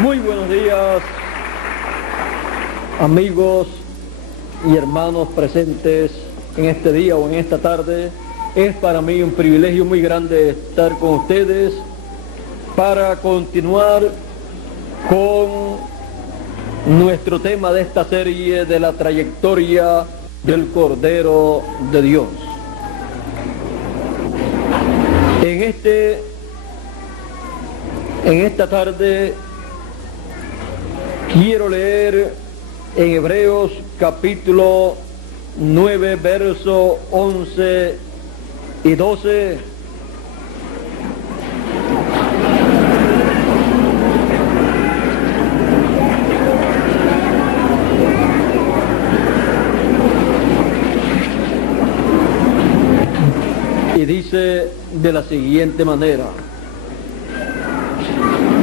Muy buenos días, amigos y hermanos presentes en este día o en esta tarde. Es para mí un privilegio muy grande estar con ustedes para continuar con nuestro tema de esta serie de la trayectoria del Cordero de Dios. En esta tarde quiero leer en Hebreos capítulo 9, versos 11 y 12. Y dice de la siguiente manera: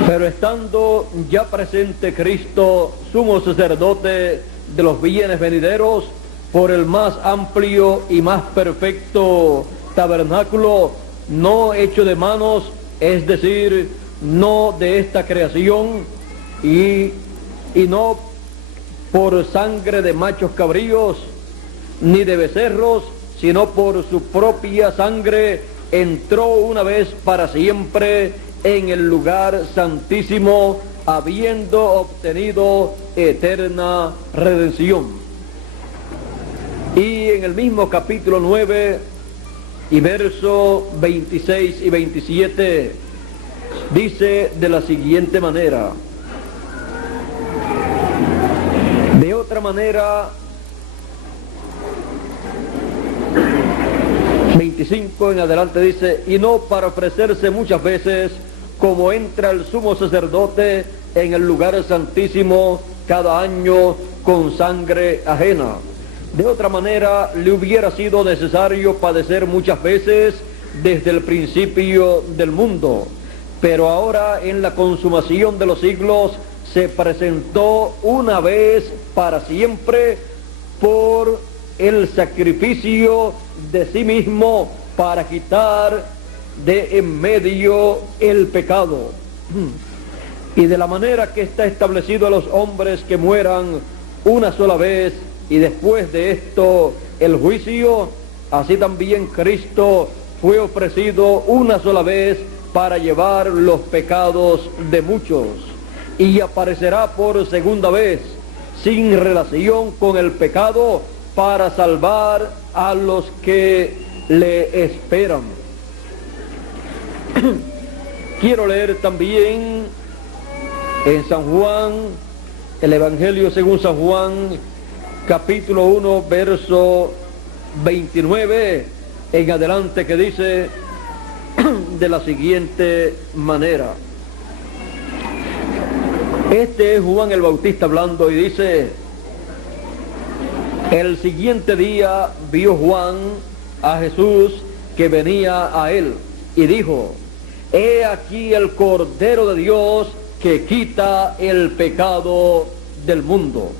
pero estando ya presente Cristo, sumo sacerdote de los bienes venideros, por el más amplio y más perfecto tabernáculo, no hecho de manos, es decir, no de esta creación, y no por sangre de machos cabríos, ni de becerros, sino por su propia sangre, entró una vez para siempre en el lugar santísimo, habiendo obtenido eterna redención. Y en el mismo capítulo 9 y versos 26 y 27 dice de la siguiente manera: de otra manera, 25 en adelante dice: y no para ofrecerse muchas veces, como entra el sumo sacerdote en el lugar santísimo cada año con sangre ajena. De otra manera, le hubiera sido necesario padecer muchas veces desde el principio del mundo. Pero ahora, en la consumación de los siglos, se presentó una vez para siempre por el sacrificio de sí mismo para quitar de en medio el pecado. Y de la manera que está establecido a los hombres que mueran una sola vez y después de esto el juicio, así también Cristo fue ofrecido una sola vez para llevar los pecados de muchos, y aparecerá por segunda vez sin relación con el pecado para salvar a los que le esperan. Quiero leer también en San Juan, el Evangelio según San Juan, capítulo 1, verso 29 en adelante, que dice de la siguiente manera. Este es Juan el Bautista hablando y dice: el siguiente día vio Juan a Jesús que venía a él y dijo: he aquí el Cordero de Dios que quita el pecado del mundo.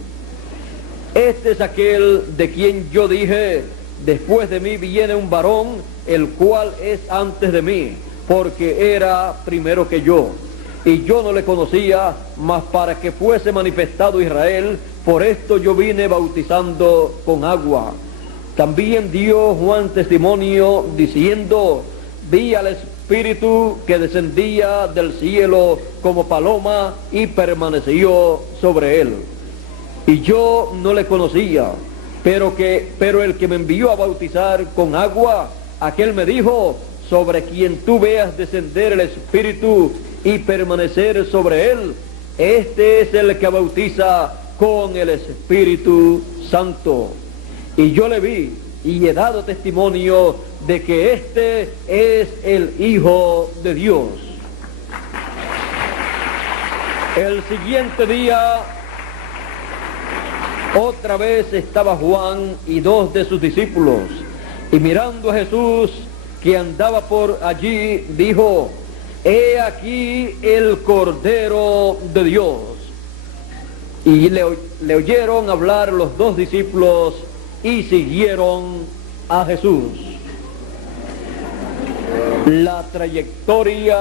Este es aquel de quien yo dije: después de mí viene un varón, el cual es antes de mí, porque era primero que yo. Y yo no le conocía, mas para que fuese manifestado Israel, por esto yo vine bautizando con agua. También dio Juan testimonio diciendo: vi al Espíritu que descendía del cielo como paloma y permaneció sobre él. Y yo no le conocía, pero el que me envió a bautizar con agua, aquel me dijo: sobre quien tú veas descender el Espíritu y permanecer sobre él, este es el que bautiza con el Espíritu Santo. Y yo le vi y he dado testimonio de que este es el Hijo de Dios. El siguiente día, otra vez estaba Juan y dos de sus discípulos, y mirando a Jesús que andaba por allí, dijo: he aquí el Cordero de Dios. Y le oyeron hablar los dos discípulos y siguieron a Jesús. La trayectoria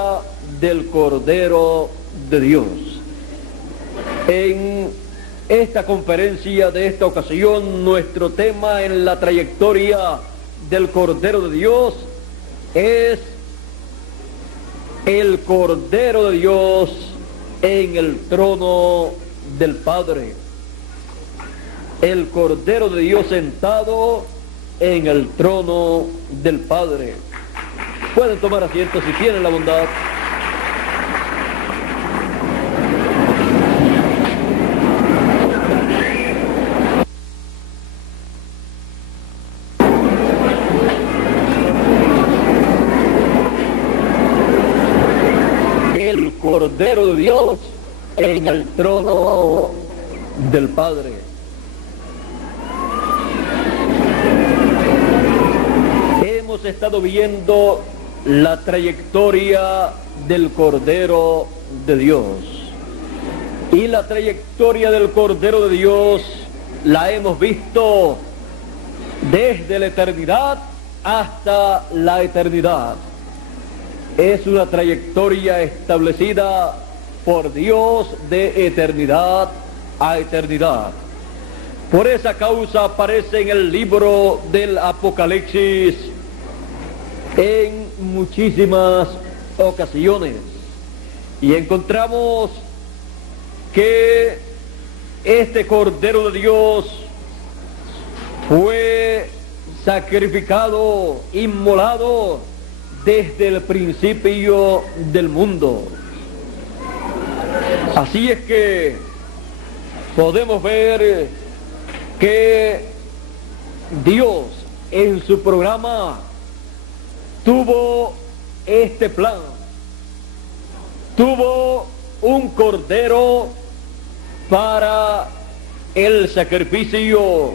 del Cordero de Dios. En esta conferencia de esta ocasión, nuestro tema en la trayectoria del Cordero de Dios es el Cordero de Dios en el trono del Padre. El Cordero de Dios sentado en el trono del Padre. Pueden tomar asiento si tienen la bondad. El Cordero de Dios en el trono del Padre. Hemos estado viendo la trayectoria del Cordero de Dios. Y la trayectoria del Cordero de Dios la hemos visto desde la eternidad hasta la eternidad. Es una trayectoria establecida por Dios de eternidad a eternidad. Por esa causa aparece en el libro del Apocalipsis en muchísimas ocasiones. Y encontramos que este Cordero de Dios fue sacrificado, inmolado desde el principio del mundo. Así es que podemos ver que Dios en su programa tuvo este plan. Tuvo un cordero para el sacrificio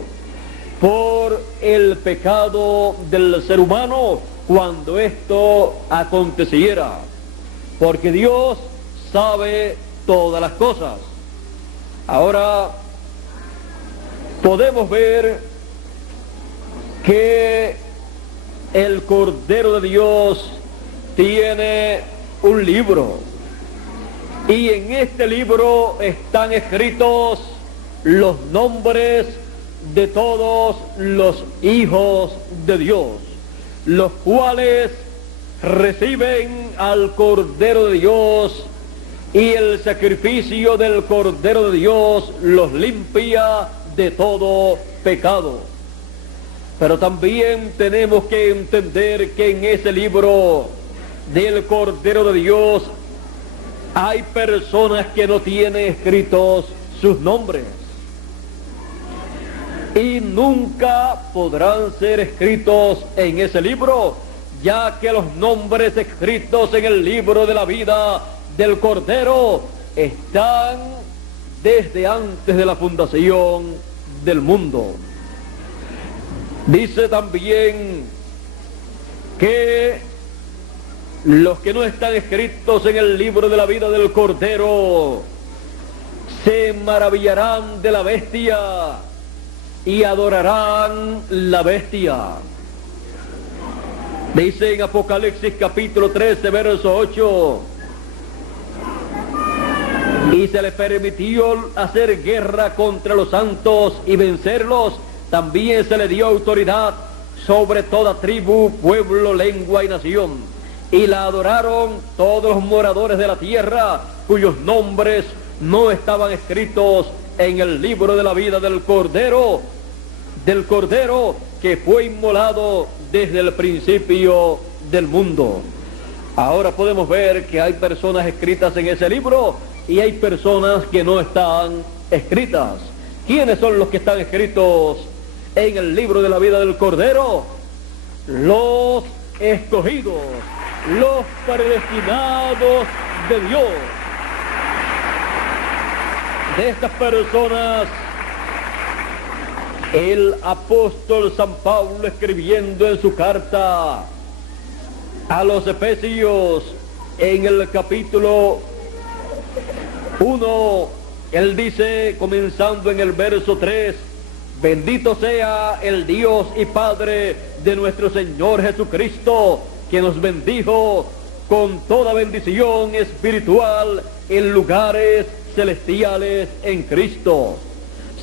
por el pecado del ser humano cuando esto aconteciera, porque Dios sabe todas las cosas. Ahora podemos ver que el Cordero de Dios tiene un libro, y en este libro están escritos los nombres de todos los hijos de Dios, los cuales reciben al Cordero de Dios, y el sacrificio del Cordero de Dios los limpia de todo pecado. Pero también tenemos que entender que en ese libro del Cordero de Dios hay personas que no tienen escritos sus nombres, y nunca podrán ser escritos en ese libro, ya que los nombres escritos en el libro de la vida del Cordero están desde antes de la fundación del mundo. Dice también que los que no están escritos en el libro de la vida del Cordero se maravillarán de la bestia y adorarán la bestia. Dice en Apocalipsis capítulo 13, verso 8: y se le permitió hacer guerra contra los santos y vencerlos. También se le dio autoridad sobre toda tribu, pueblo, lengua y nación. Y la adoraron todos los moradores de la tierra, cuyos nombres no estaban escritos en el libro de la vida del Cordero que fue inmolado desde el principio del mundo. Ahora podemos ver que hay personas escritas en ese libro y hay personas que no están escritas. ¿Quiénes son los que están escritos en el libro de la vida del Cordero? Los escogidos, los predestinados de Dios. De estas personas, el apóstol San Pablo, escribiendo en su carta a los Efesios, en el capítulo 1, él dice, comenzando en el verso 3: bendito sea el Dios y Padre de nuestro Señor Jesucristo, que nos bendijo con toda bendición espiritual en lugares celestiales en Cristo,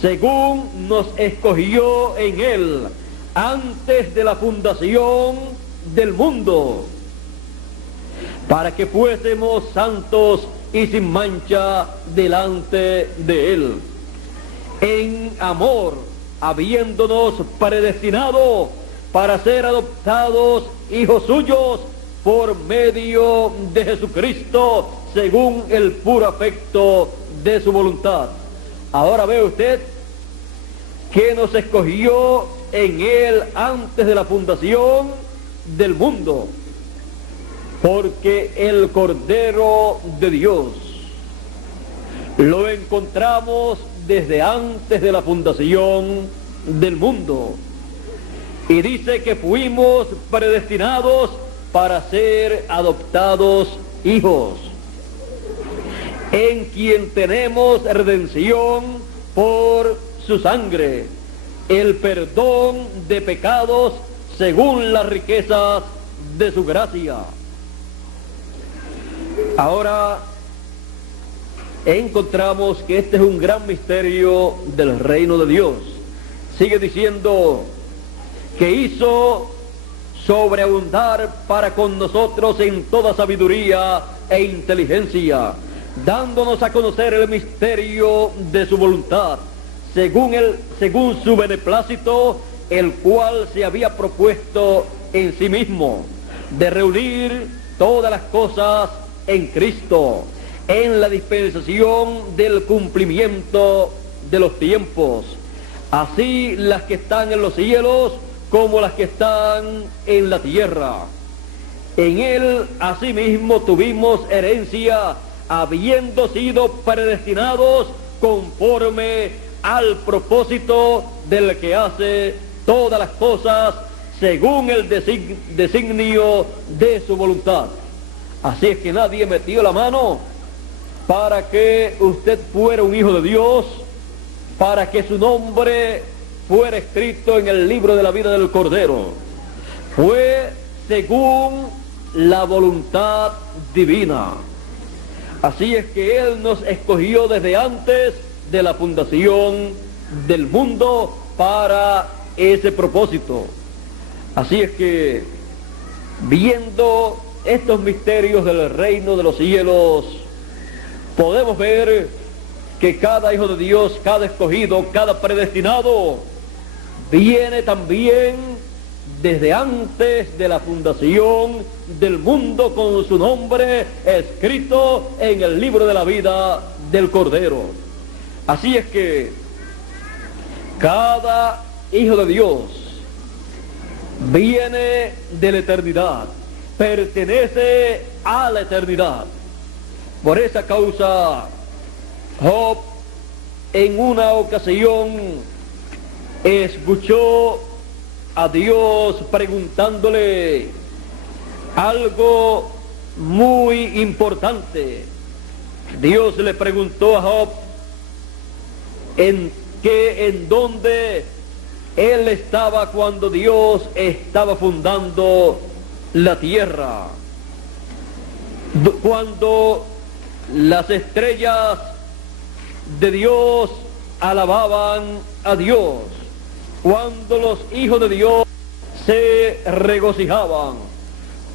según nos escogió en Él antes de la fundación del mundo, para que fuésemos santos y sin mancha delante de Él, en amor, habiéndonos predestinado para ser adoptados hijos suyos por medio de Jesucristo, según el puro afecto de su voluntad. Ahora ve usted que nos escogió en Él antes de la fundación del mundo, porque el Cordero de Dios lo encontramos desde antes de la fundación del mundo, y dice que fuimos predestinados para ser adoptados hijos, en quien tenemos redención por su sangre, el perdón de pecados según las riquezas de su gracia. Ahora encontramos que este es un gran misterio del reino de Dios. Sigue diciendo que hizo sobreabundar para con nosotros en toda sabiduría e inteligencia, dándonos a conocer el misterio de su voluntad, según su beneplácito, el cual se había propuesto en sí mismo, de reunir todas las cosas en Cristo, en la dispensación del cumplimiento de los tiempos, así las que están en los cielos como las que están en la tierra. En Él asimismo tuvimos herencia, habiendo sido predestinados conforme al propósito del que hace todas las cosas según el designio de su voluntad. Así es que nadie metió la mano para que usted fuera un hijo de Dios, para que su nombre fuera escrito en el libro de la vida del Cordero. Fue según la voluntad divina. Así es que Él nos escogió desde antes de la fundación del mundo para ese propósito. Así es que, viendo estos misterios del reino de los cielos, podemos ver que cada hijo de Dios, cada escogido, cada predestinado, viene también desde antes de la fundación del mundo con su nombre escrito en el libro de la vida del Cordero. Así es que cada hijo de Dios viene de la eternidad, pertenece a la eternidad. Por esa causa, Job en una ocasión escuchó a Dios preguntándole algo muy importante. Dios le preguntó a Job en dónde él estaba cuando Dios estaba fundando la tierra, cuando las estrellas de Dios alababan a Dios, cuando los hijos de Dios se regocijaban.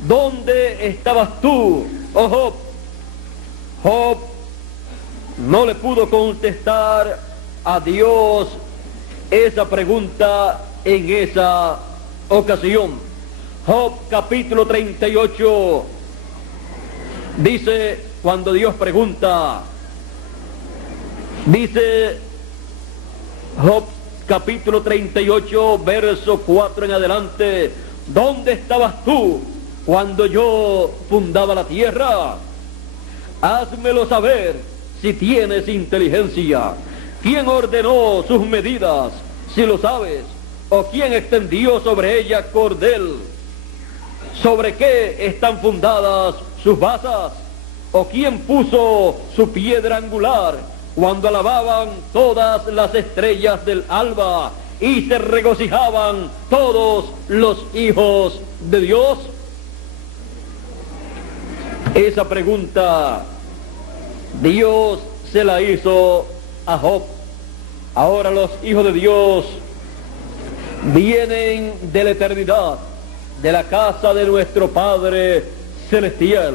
¿Dónde estabas tú, oh Job? Job no le pudo contestar a Dios esa pregunta en esa ocasión. Job capítulo 38 dice, cuando Dios pregunta, dice Job capítulo 38, verso 4 en adelante, ¿dónde estabas tú cuando yo fundaba la tierra? Házmelo saber si tienes inteligencia. ¿Quién ordenó sus medidas, si lo sabes? ¿O quién extendió sobre ella cordel? ¿Sobre qué están fundadas sus basas? ¿O quién puso su piedra angular cuando alababan todas las estrellas del alba y se regocijaban todos los hijos de Dios? Esa pregunta Dios se la hizo a Job. Ahora los hijos de Dios vienen de la eternidad, de la casa de nuestro Padre Celestial.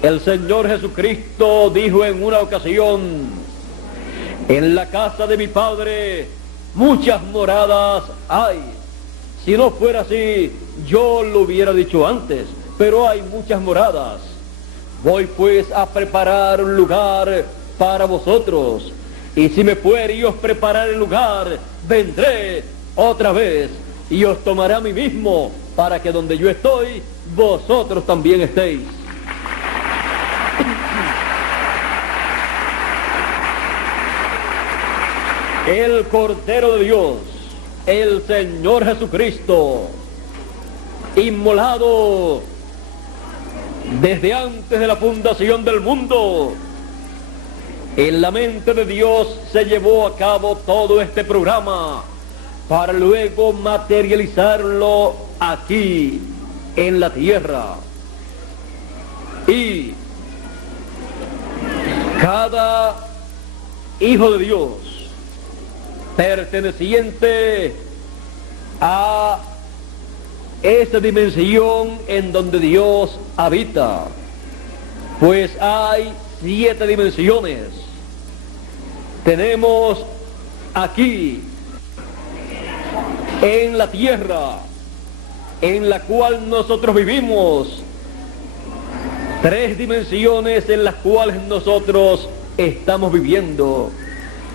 El Señor Jesucristo dijo en una ocasión: en la casa de mi Padre muchas moradas hay. Si no fuera así, yo lo hubiera dicho antes, pero hay muchas moradas. Voy pues a preparar un lugar para vosotros, y si me fuere y os preparar el lugar, vendré otra vez y os tomaré a mí mismo, para que donde yo estoy, vosotros también estéis. El Cordero de Dios, el Señor Jesucristo, inmolado desde antes de la fundación del mundo, en la mente de Dios se llevó a cabo todo este programa para luego materializarlo aquí en la tierra. Y cada hijo de Dios perteneciente a esa dimensión en donde Dios habita, pues hay 7 dimensiones. Tenemos aquí en la tierra en la cual nosotros vivimos 3 dimensiones en las cuales nosotros estamos viviendo.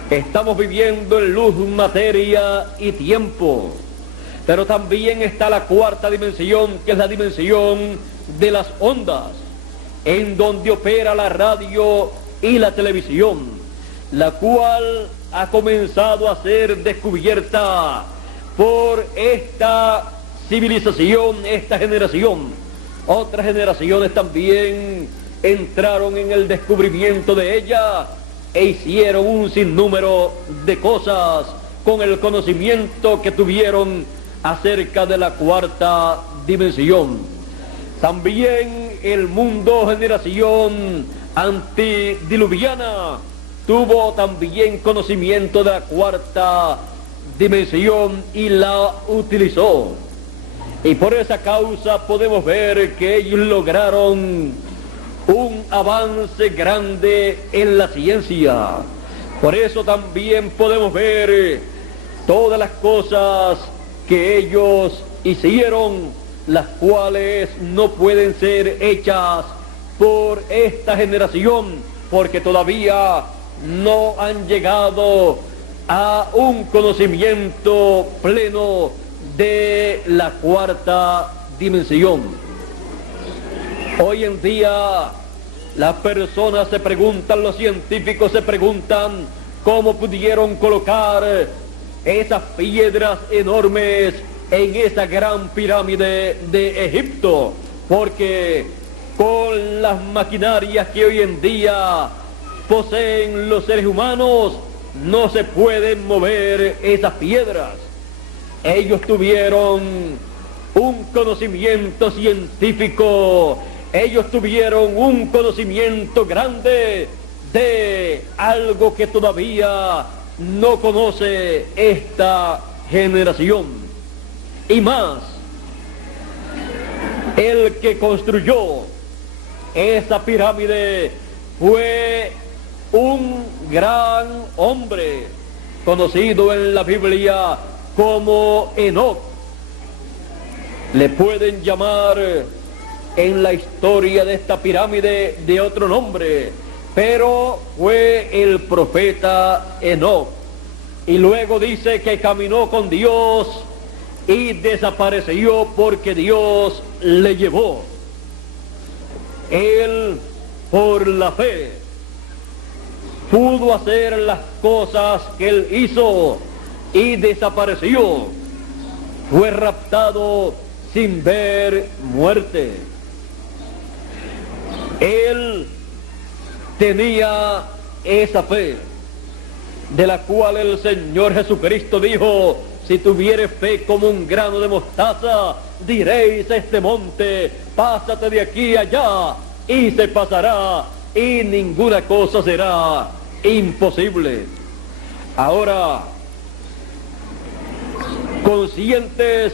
Estamos viviendo en luz, materia y tiempo. Pero también está la 4ª dimensión, que es la dimensión de las ondas, en donde opera la radio y la televisión, la cual ha comenzado a ser descubierta por esta civilización, esta generación. Otras generaciones también entraron en el descubrimiento de ella e hicieron un sinnúmero de cosas con el conocimiento que tuvieron acerca de la 4ª dimensión. También el mundo generación antediluviana tuvo también conocimiento de la 4ª dimensión y la utilizó. Y por esa causa podemos ver que ellos lograron un avance grande en la ciencia. Por eso también podemos ver todas las cosas que ellos hicieron, las cuales no pueden ser hechas por esta generación, porque todavía no han llegado a un conocimiento pleno de la 4ª dimensión. Hoy en día las personas se preguntan, los científicos se preguntan cómo pudieron colocar esas piedras enormes en esa gran pirámide de Egipto, porque con las maquinarias que hoy en día poseen los seres humanos no se pueden mover esas piedras. Ellos tuvieron un conocimiento científico, ellos tuvieron un conocimiento grande de algo que todavía no conoce esta generación. Y más, el que construyó esa pirámide fue un gran hombre conocido en la Biblia como Enoc. Le pueden llamar en la historia de esta pirámide de otro nombre, pero fue el profeta Enoc. Y luego dice que caminó con Dios y desapareció porque Dios le llevó. Él, por la fe, pudo hacer las cosas que él hizo y desapareció. Fue raptado sin ver muerte. Él tenía esa fe, de la cual el Señor Jesucristo dijo: si tuvieres fe como un grano de mostaza, diréis a este monte, pásate de aquí allá, y se pasará, y ninguna cosa será imposible. Ahora, conscientes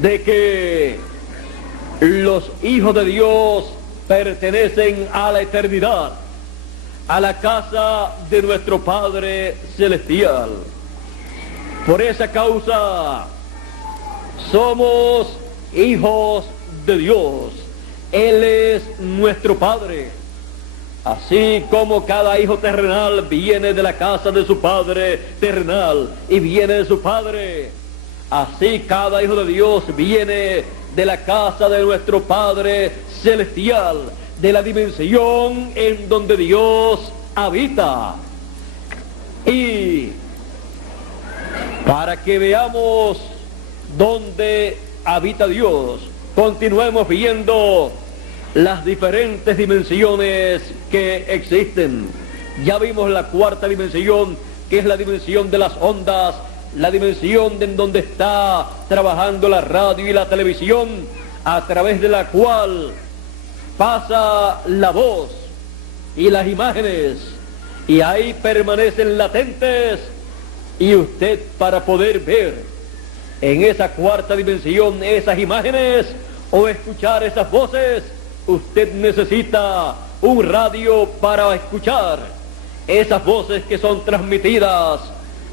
de que los hijos de Dios pertenecen a la eternidad, a la casa de nuestro Padre Celestial. Por esa causa somos hijos de Dios. Él es nuestro Padre. Así como cada hijo terrenal viene de la casa de su Padre terrenal y viene de su Padre, así cada hijo de Dios viene de la casa de nuestro Padre Celestial, de la dimensión en donde Dios habita. Y para que veamos dónde habita Dios, continuemos viendo las diferentes dimensiones que existen. Ya vimos la cuarta dimensión, que es la dimensión de las ondas, la dimensión en donde está trabajando la radio y la televisión, a través de la cual pasa la voz y las imágenes, y ahí permanecen latentes, y usted, para poder ver en esa cuarta dimensión esas imágenes o escuchar esas voces, usted necesita un radio para escuchar esas voces que son transmitidas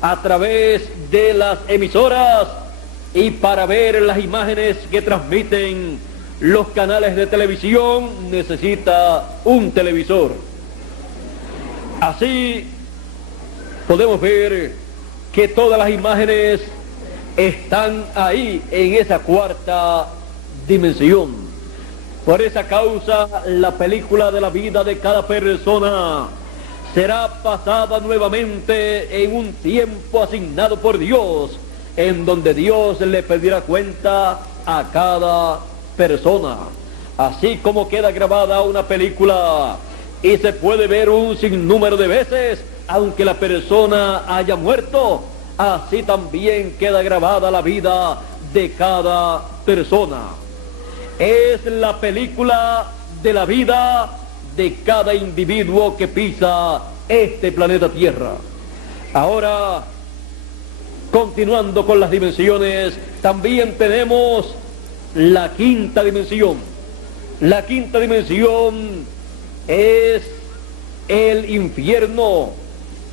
a través de las emisoras, y para ver las imágenes que transmiten los canales de televisión necesita un televisor. Así podemos ver que todas las imágenes están ahí en esa cuarta dimensión. Por esa causa, la película de la vida de cada persona será pasada nuevamente en un tiempo asignado por Dios, en donde Dios le pedirá cuenta a cada persona. Así como queda grabada una película y se puede ver un sinnúmero de veces, aunque la persona haya muerto, así también queda grabada la vida de cada persona. Es la película de la vida de cada individuo que pisa este planeta Tierra. Ahora, continuando con las dimensiones, también tenemos la quinta dimensión. La quinta dimensión es el infierno,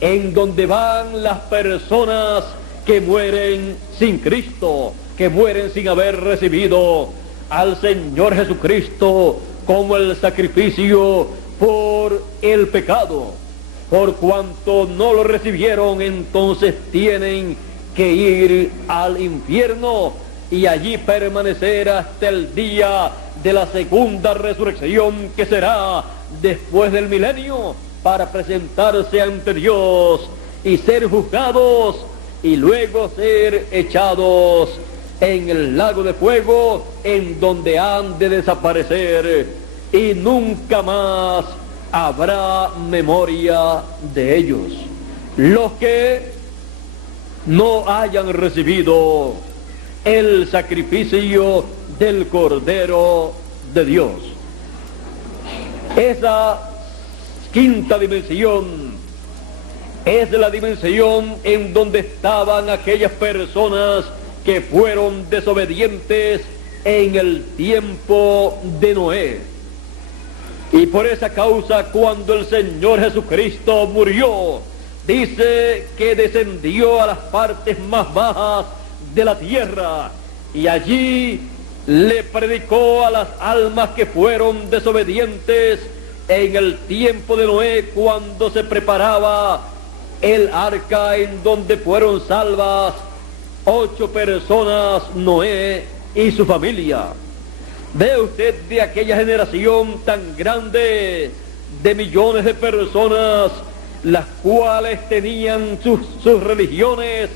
en donde van las personas que mueren sin Cristo, que mueren sin haber recibido al Señor Jesucristo como el sacrificio por el pecado. Por cuanto no lo recibieron, entonces tienen que ir al infierno y allí permanecer hasta el día de la segunda resurrección, que será después del milenio, para presentarse ante Dios y ser juzgados y luego ser echados en el lago de fuego, en donde han de desaparecer y nunca más habrá memoria de ellos. Los que no hayan recibido el sacrificio del Cordero de Dios. Esa quinta dimensión es la dimensión en donde estaban aquellas personas que fueron desobedientes en el tiempo de Noé. Y por esa causa, cuando el Señor Jesucristo murió, dice que descendió a las partes más bajas de la tierra, y allí le predicó a las almas que fueron desobedientes en el tiempo de Noé, cuando se preparaba el arca en donde fueron salvas 8 personas, Noé y su familia. Ve usted de aquella generación tan grande de millones de personas, las cuales tenían sus religiones,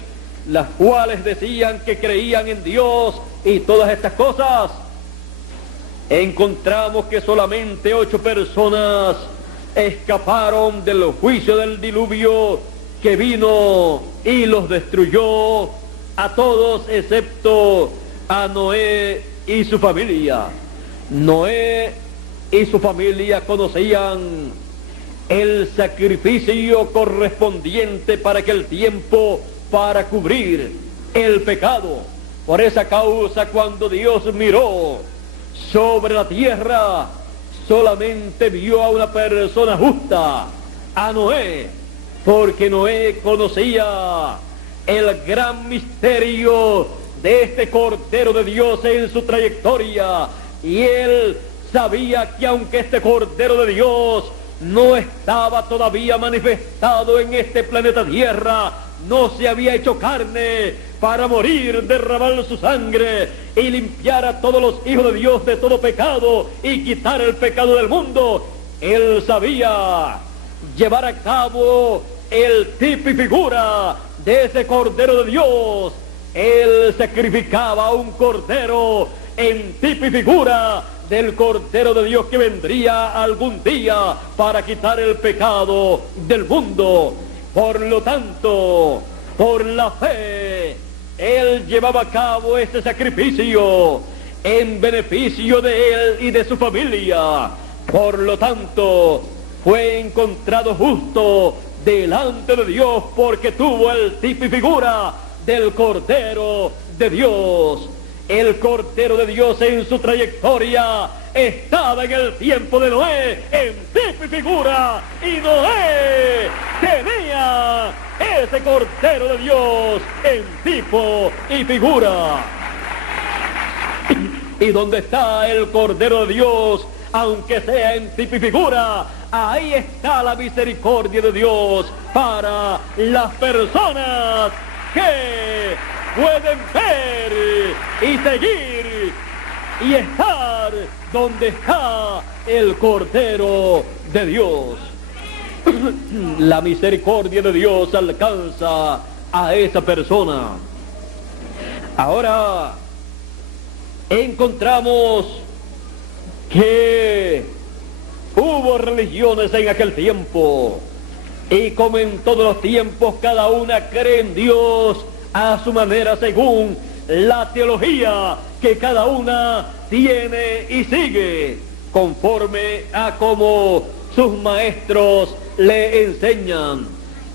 las cuales decían que creían en Dios y todas estas cosas. Encontramos que solamente 8 personas escaparon del juicio del diluvio que vino y los destruyó a todos, excepto a Noé y su familia. Noé y su familia conocían el sacrificio correspondiente para aquel tiempo, para cubrir el pecado. Por esa causa, cuando Dios miró sobre la tierra, solamente vio a una persona justa, a Noé, porque Noé conocía el gran misterio de este Cordero de Dios en su trayectoria, y él sabía que aunque este Cordero de Dios no estaba todavía manifestado en este planeta Tierra, no se había hecho carne para morir, derramar su sangre y limpiar a todos los hijos de Dios de todo pecado y quitar el pecado del mundo, él sabía llevar a cabo el tipo y figura de ese Cordero de Dios. Él sacrificaba un cordero en tipo y figura del Cordero de Dios que vendría algún día para quitar el pecado del mundo. Por lo tanto, por la fe, él llevaba a cabo este sacrificio en beneficio de él y de su familia. Por lo tanto, fue encontrado justo delante de Dios porque tuvo el tipo y figura del Cordero de Dios. El Cordero de Dios en su trayectoria estaba en el tiempo de Noé en tipo y figura, y Noé tenía ese Cordero de Dios en tipo y figura. ¿Y dónde está el Cordero de Dios? Aunque sea en tipo y figura, ahí está la misericordia de Dios para las personas que pueden ver y seguir y estar donde está el Cordero de Dios. La misericordia de Dios alcanza a esa persona. Ahora encontramos que hubo religiones en aquel tiempo, y como en todos los tiempos, cada una cree en Dios a su manera, según la teología que cada una tiene y sigue, conforme a como sus maestros le enseñan.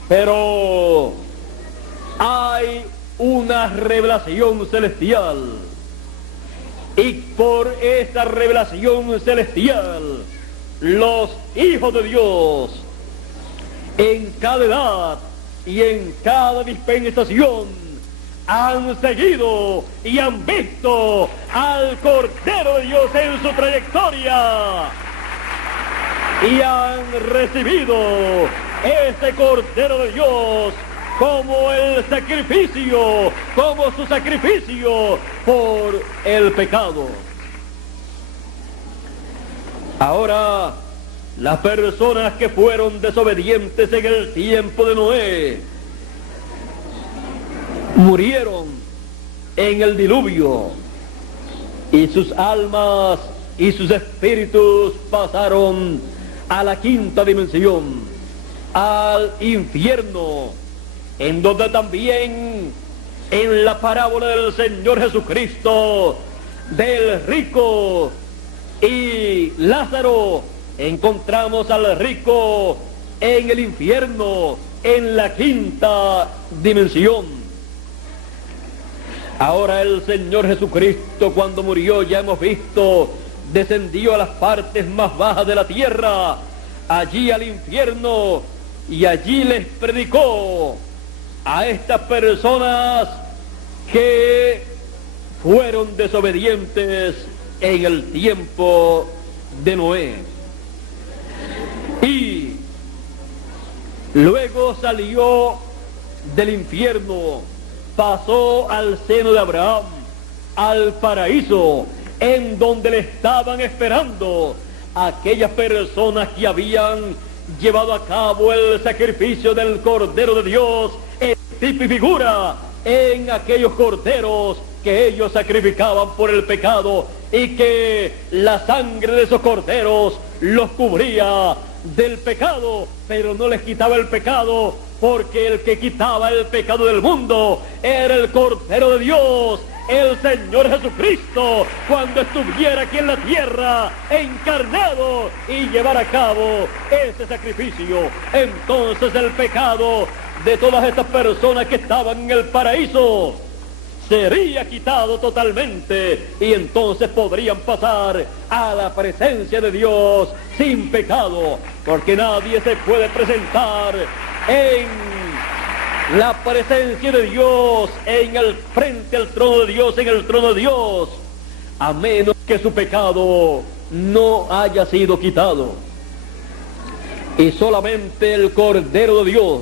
Pero hay una revelación celestial, y por esa revelación celestial, los hijos de Dios, en cada edad y en cada dispensación, han seguido y han visto al Cordero de Dios en su trayectoria, y han recibido ese Cordero de Dios como el sacrificio, como su sacrificio por el pecado. Ahora, las personas que fueron desobedientes en el tiempo de Noé murieron en el diluvio, y sus almas y sus espíritus pasaron a la quinta dimensión, al infierno, en donde también en la parábola del Señor Jesucristo del rico y Lázaro encontramos al rico en el infierno, en la quinta dimensión. Ahora el Señor Jesucristo, cuando murió, ya hemos visto, descendió a las partes más bajas de la tierra, allí al infierno, y allí les predicó a estas personas que fueron desobedientes en el tiempo de Noé. Y luego salió del infierno, pasó al seno de Abraham, al paraíso, en donde le estaban esperando aquellas personas que habían llevado a cabo el sacrificio del Cordero de Dios en tipo y figura, en aquellos corderos que ellos sacrificaban por el pecado, y que la sangre de esos corderos los cubría del pecado, pero no les quitaba el pecado, porque el que quitaba el pecado del mundo era el Cordero de Dios, el Señor Jesucristo, cuando estuviera aquí en la tierra, encarnado, y llevar a cabo ese sacrificio, entonces el pecado de todas estas personas que estaban en el paraíso sería quitado totalmente, y entonces podrían pasar a la presencia de Dios sin pecado, porque nadie se puede presentar en la presencia de Dios, en el frente al trono de Dios, en el trono de Dios, a menos que su pecado no haya sido quitado. Y solamente el Cordero de Dios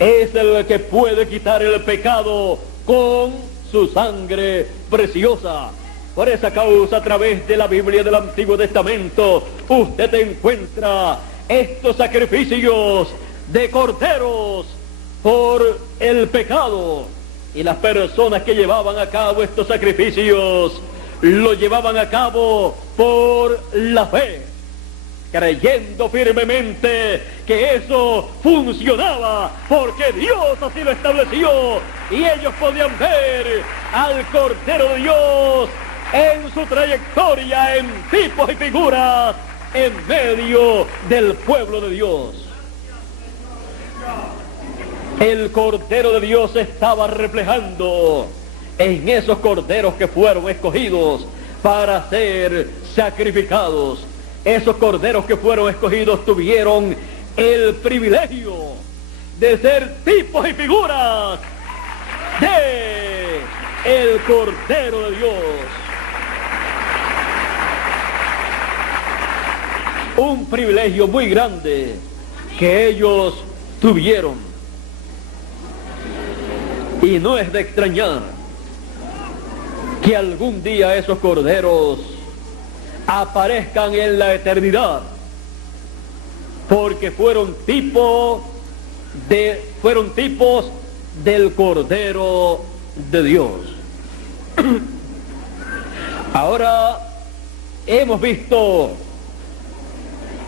es el que puede quitar el pecado con su sangre preciosa. Por esa causa, a través de la Biblia del Antiguo Testamento, usted encuentra estos sacrificios de corderos por el pecado, y las personas que llevaban a cabo estos sacrificios lo llevaban a cabo por la fe, creyendo firmemente que eso funcionaba, porque Dios así lo estableció, y ellos podían ver al Cordero de Dios en su trayectoria, en tipos y figuras, en medio del pueblo de Dios. El Cordero de Dios estaba reflejando en esos corderos que fueron escogidos para ser sacrificados. Esos corderos que fueron escogidos tuvieron el privilegio de ser tipos y figuras de el Cordero de Dios. Un privilegio muy grande que ellos tuvieron. Y no es de extrañar que algún día esos corderos aparezcan en la eternidad, porque fueron tipos del Cordero de Dios. Ahora hemos visto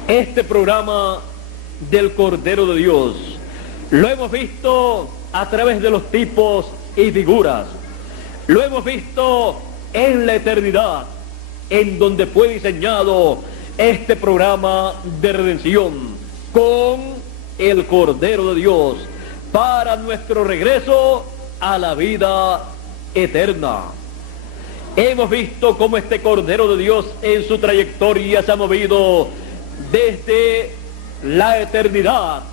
este programa del Cordero de Dios, lo hemos visto a través de los tipos y figuras, lo hemos visto en la eternidad, en donde fue diseñado este programa de redención con el Cordero de Dios para nuestro regreso a la vida eterna. Hemos visto cómo este Cordero de Dios en su trayectoria se ha movido desde la eternidad.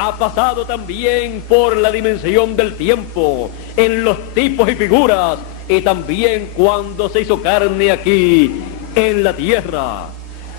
Ha pasado también por la dimensión del tiempo, en los tipos y figuras, y también cuando se hizo carne aquí en la tierra.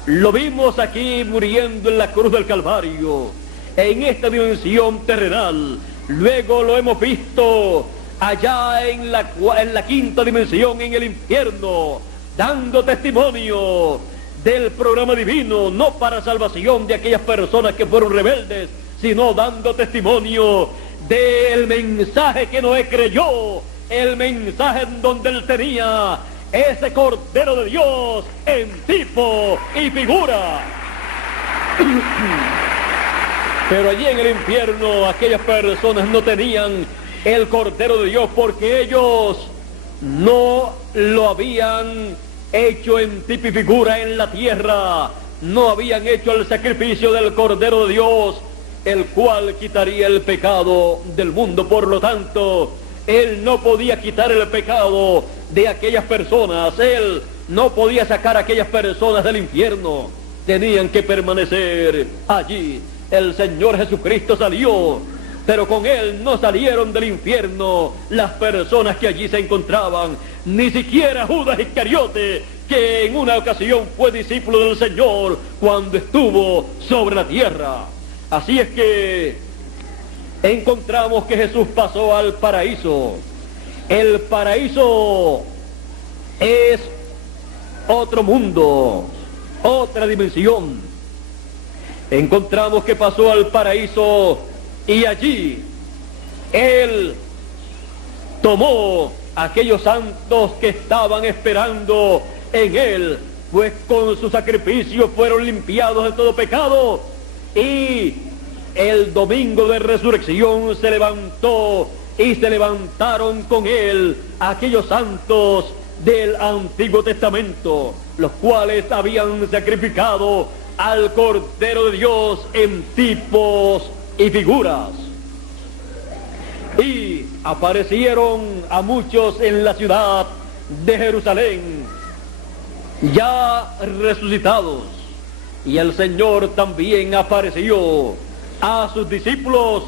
Lo vimos aquí muriendo en la cruz del Calvario, en esta dimensión terrenal. Luego lo hemos visto allá en la quinta dimensión, en el infierno, dando testimonio del programa divino, no para salvación de aquellas personas que fueron rebeldes, sino dando testimonio del mensaje que Noé creyó, el mensaje en donde él tenía ese Cordero de Dios en tipo y figura. Pero allí en el infierno aquellas personas no tenían el Cordero de Dios, porque ellos no lo habían hecho en tipo y figura en la tierra, no habían hecho el sacrificio del Cordero de Dios, el cual quitaría el pecado del mundo. Por lo tanto, él no podía quitar el pecado de aquellas personas, él no podía sacar a aquellas personas del infierno, tenían que permanecer allí. El Señor Jesucristo salió, pero con él no salieron del infierno las personas que allí se encontraban, ni siquiera Judas Iscariote, que en una ocasión fue discípulo del Señor cuando estuvo sobre la tierra. Así es que encontramos que Jesús pasó al paraíso. El paraíso es otro mundo, otra dimensión. Encontramos que pasó al paraíso y allí Él tomó a aquellos santos que estaban esperando en Él, pues con su sacrificio fueron limpiados de todo pecado, y el domingo de resurrección se levantó y se levantaron con él aquellos santos del Antiguo Testamento, los cuales habían sacrificado al Cordero de Dios en tipos y figuras. Y aparecieron a muchos en la ciudad de Jerusalén, ya resucitados, y el Señor también apareció a sus discípulos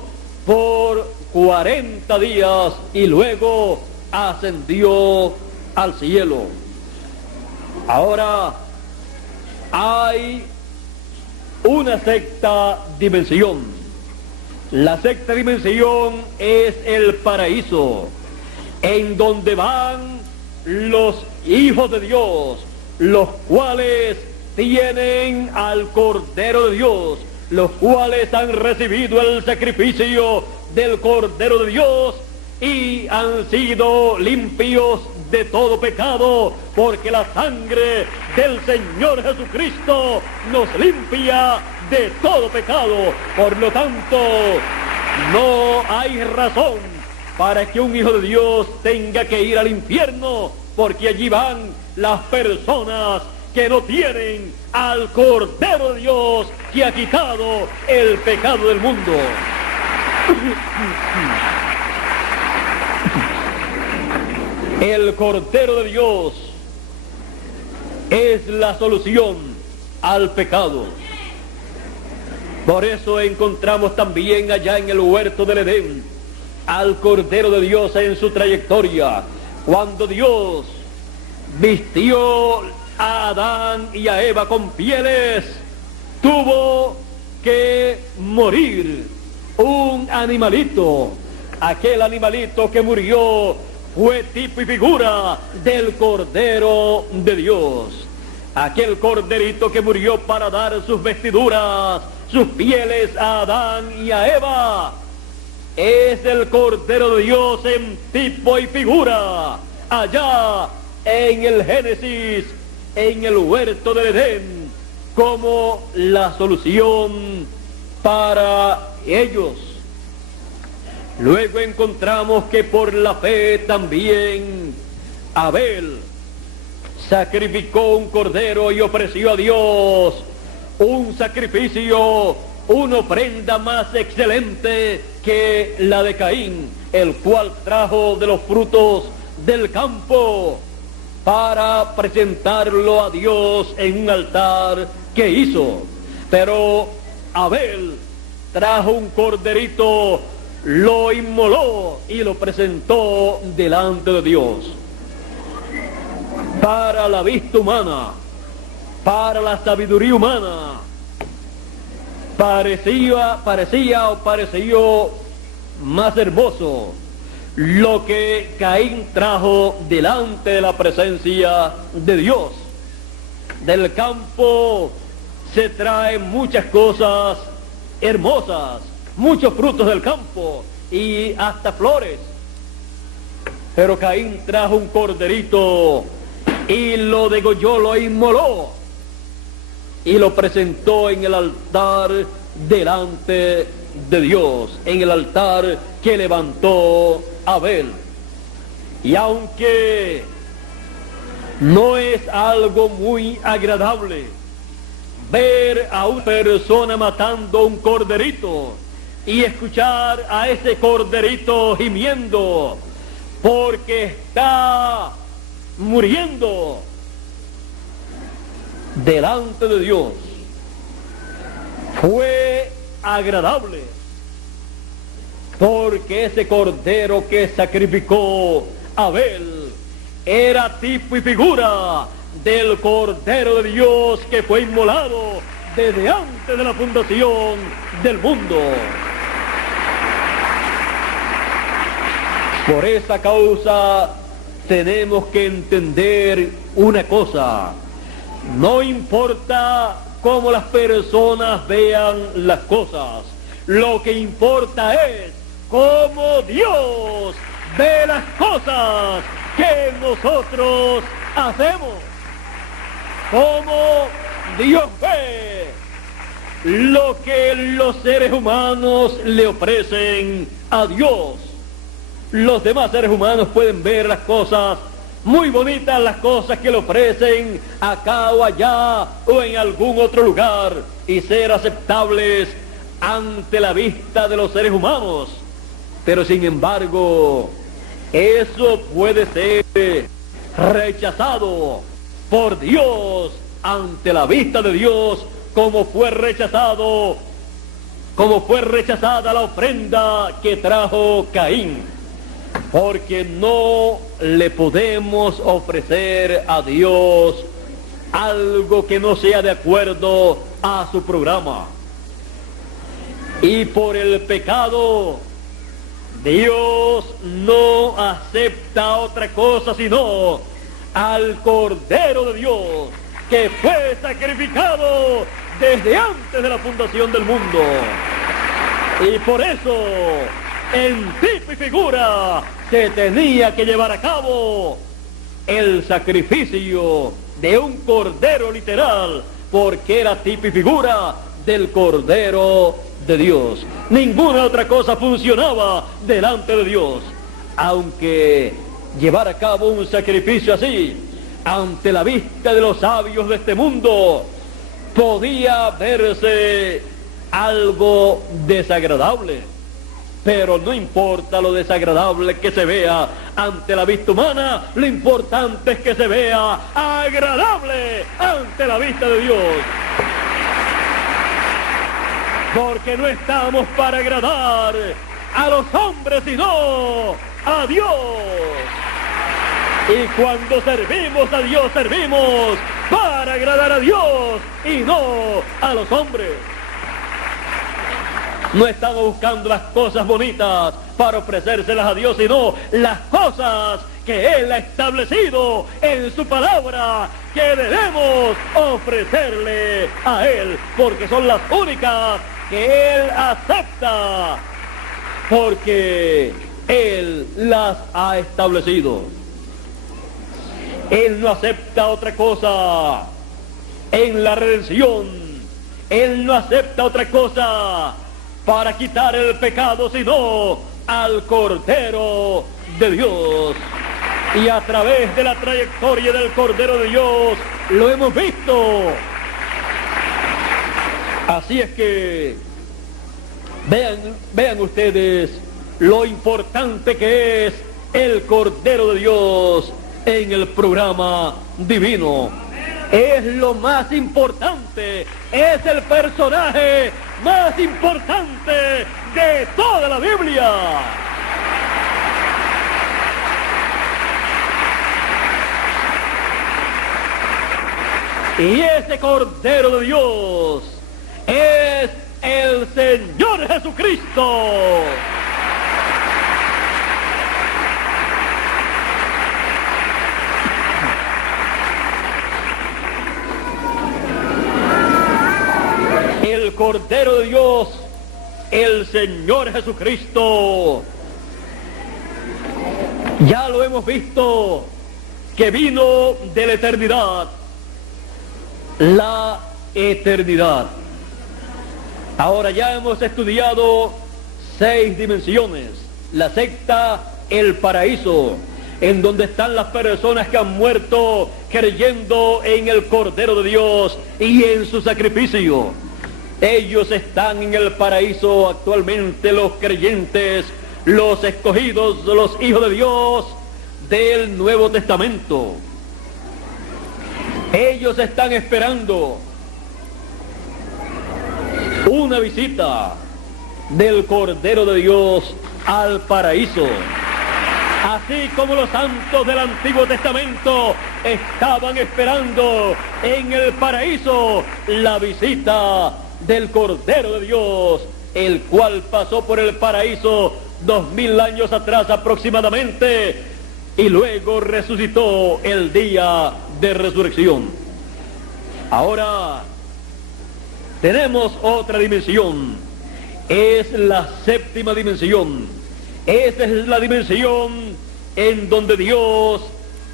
por 40 días y luego ascendió al cielo. Ahora hay una sexta dimensión. La sexta dimensión es el paraíso, en donde van los hijos de Dios, los cuales tienen al Cordero de Dios, los cuales han recibido el sacrificio del Cordero de Dios y han sido limpios de todo pecado, porque la sangre del Señor Jesucristo nos limpia de todo pecado. Por lo tanto, no hay razón para que un hijo de Dios tenga que ir al infierno, porque allí van las personas que no tienen al Cordero de Dios, que ha quitado el pecado del mundo. El Cordero de Dios es la solución al pecado. Por eso encontramos también allá en el huerto del Edén al Cordero de Dios en su trayectoria. Cuando Dios vistió a Adán y a Eva con pieles, tuvo que morir un animalito. Aquel animalito que murió fue tipo y figura del Cordero de Dios. Aquel corderito que murió para dar sus vestiduras, sus pieles a Adán y a Eva, es el Cordero de Dios en tipo y figura, allá en el Génesis, en el huerto del Edén, como la solución para ellos. Luego encontramos que por la fe también Abel sacrificó un cordero y ofreció a Dios un sacrificio, una ofrenda más excelente que la de Caín, el cual trajo de los frutos del campo para presentarlo a Dios en un altar que hizo. Pero Abel trajo un corderito, lo inmoló y lo presentó delante de Dios. Para la vista humana, para la sabiduría humana, pareció más hermoso lo que Caín trajo delante de la presencia de Dios. Del campo se traen muchas cosas hermosas, muchos frutos del campo y hasta flores. Pero Caín trajo un corderito y lo degolló, lo inmoló y lo presentó en el altar delante de Dios, en el altar que levantó Abel. Y aunque no es algo muy agradable ver a una persona matando un corderito y escuchar a ese corderito gimiendo porque está muriendo, delante de Dios fue agradable, porque ese cordero que sacrificó Abel era tipo y figura del Cordero de Dios que fue inmolado desde antes de la fundación del mundo. Por esa causa tenemos que entender una cosa: no importa cómo las personas vean las cosas, lo que importa es cómo Dios ve las cosas que nosotros hacemos. Cómo Dios ve lo que los seres humanos le ofrecen a Dios. los demás seres humanos pueden ver las cosas muy bonitas, las cosas que le ofrecen acá o allá o en algún otro lugar, y ser aceptables ante la vista de los seres humanos. Pero sin embargo, eso puede ser rechazado por Dios ante la vista de Dios, como fue rechazada la ofrenda que trajo Caín, porque no le podemos ofrecer a Dios algo que no sea de acuerdo a su programa. Y por el pecado, Dios no acepta otra cosa sino al Cordero de Dios, que fue sacrificado desde antes de la fundación del mundo. Y por eso, en tipo y figura, se tenía que llevar a cabo el sacrificio de un cordero literal, porque era tipo y figura del Cordero de Dios. Ninguna otra cosa funcionaba delante de Dios. Aunque llevar a cabo un sacrificio así, ante la vista de los sabios de este mundo, podía verse algo desagradable. Pero no importa lo desagradable que se vea ante la vista humana, lo importante es que se vea agradable ante la vista de Dios. Porque no estamos para agradar a los hombres, sino a Dios. Y cuando servimos a Dios, servimos para agradar a Dios y no a los hombres. No estamos buscando las cosas bonitas para ofrecérselas a Dios, sino las cosas que Él ha establecido en su palabra, que debemos ofrecerle a Él, porque son las únicas que Él acepta, porque Él las ha establecido. Él no acepta otra cosa en la redención. Él no acepta otra cosa para quitar el pecado, sino al Cordero de Dios. Y a través de la trayectoria del Cordero de Dios lo hemos visto. Así es que vean ustedes lo importante que es el Cordero de Dios en el programa divino. Es lo más importante, es el personaje más importante de toda la Biblia. Y ese Cordero de Dios es el Señor Jesucristo. El Cordero de Dios, el Señor Jesucristo, ya lo hemos visto, que vino de la eternidad, la eternidad. Ahora ya hemos estudiado 6 dimensiones. La sexta, el paraíso, en donde están las personas que han muerto creyendo en el Cordero de Dios y en su sacrificio. Ellos están en el paraíso actualmente, los creyentes, los escogidos, los hijos de Dios del Nuevo Testamento. Ellos están esperando una visita del Cordero de Dios al paraíso. Así como los santos del Antiguo Testamento estaban esperando en el paraíso la visita del Cordero de Dios, el cual pasó por el paraíso 2000 años atrás aproximadamente, y luego resucitó el día de resurrección. Ahora tenemos otra dimensión, es la séptima dimensión. Esa es la dimensión en donde Dios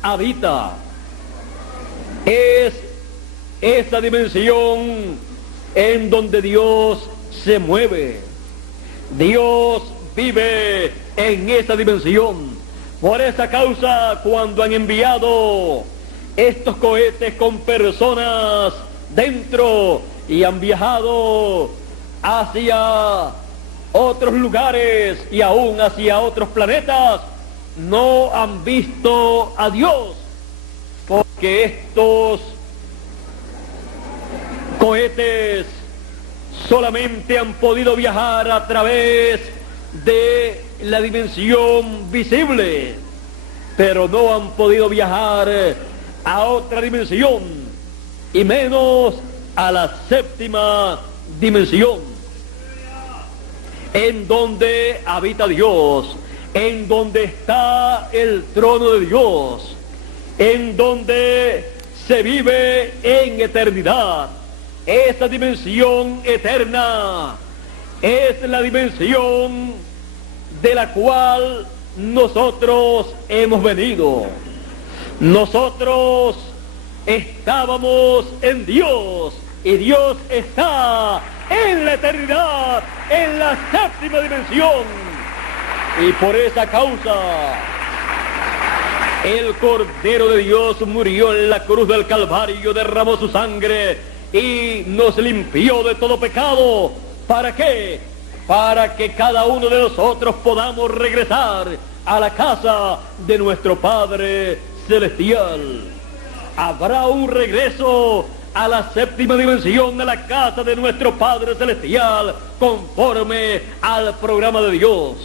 habita. Es esa dimensión en donde Dios se mueve. Dios vive en esa dimensión. Por esa causa, cuando han enviado estos cohetes con personas dentro y han viajado hacia otros lugares y aún hacia otros planetas, no han visto a Dios, porque estos cohetes solamente han podido viajar a través de la dimensión visible, pero no han podido viajar a otra dimensión, y menos a la séptima dimensión, en donde habita Dios, en donde está el trono de Dios, en donde se vive en eternidad. Esa dimensión eterna es la dimensión de la cual nosotros hemos venido. Nosotros estábamos en Dios y Dios está en la eternidad, en la séptima dimensión. Y por esa causa el Cordero de Dios murió en la cruz del Calvario, derramó su sangre y nos limpió de todo pecado. ¿Para qué? Para que cada uno de nosotros podamos regresar a la casa de nuestro Padre Celestial. Habrá un regreso a la séptima dimensión, a la casa de nuestro Padre Celestial, conforme al programa de Dios.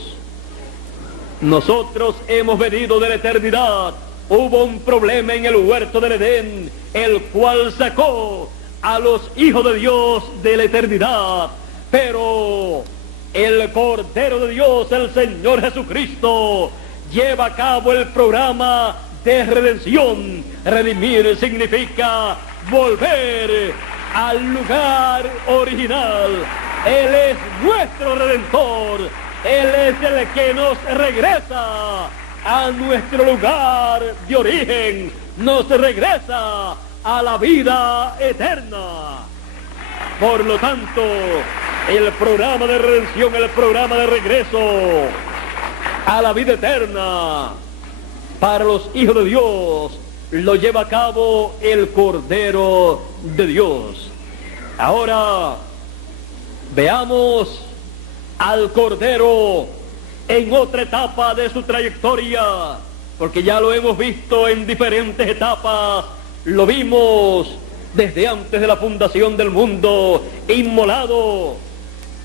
Nosotros hemos venido de la eternidad. Hubo un problema en el huerto del Edén, el cual sacó a los hijos de Dios de la eternidad. Pero el Cordero de Dios, el Señor Jesucristo, lleva a cabo el programa de redención. Redimir significa volver al lugar original. Él es nuestro Redentor. Él es el que nos regresa a nuestro lugar de origen, nos regresa a la vida eterna. Por lo tanto, el programa de redención, el programa de regreso a la vida eterna para los hijos de Dios, lo lleva a cabo el Cordero de Dios. Ahora, veamos al Cordero en otra etapa de su trayectoria, porque ya lo hemos visto en diferentes etapas. Lo vimos desde antes de la fundación del mundo, inmolado.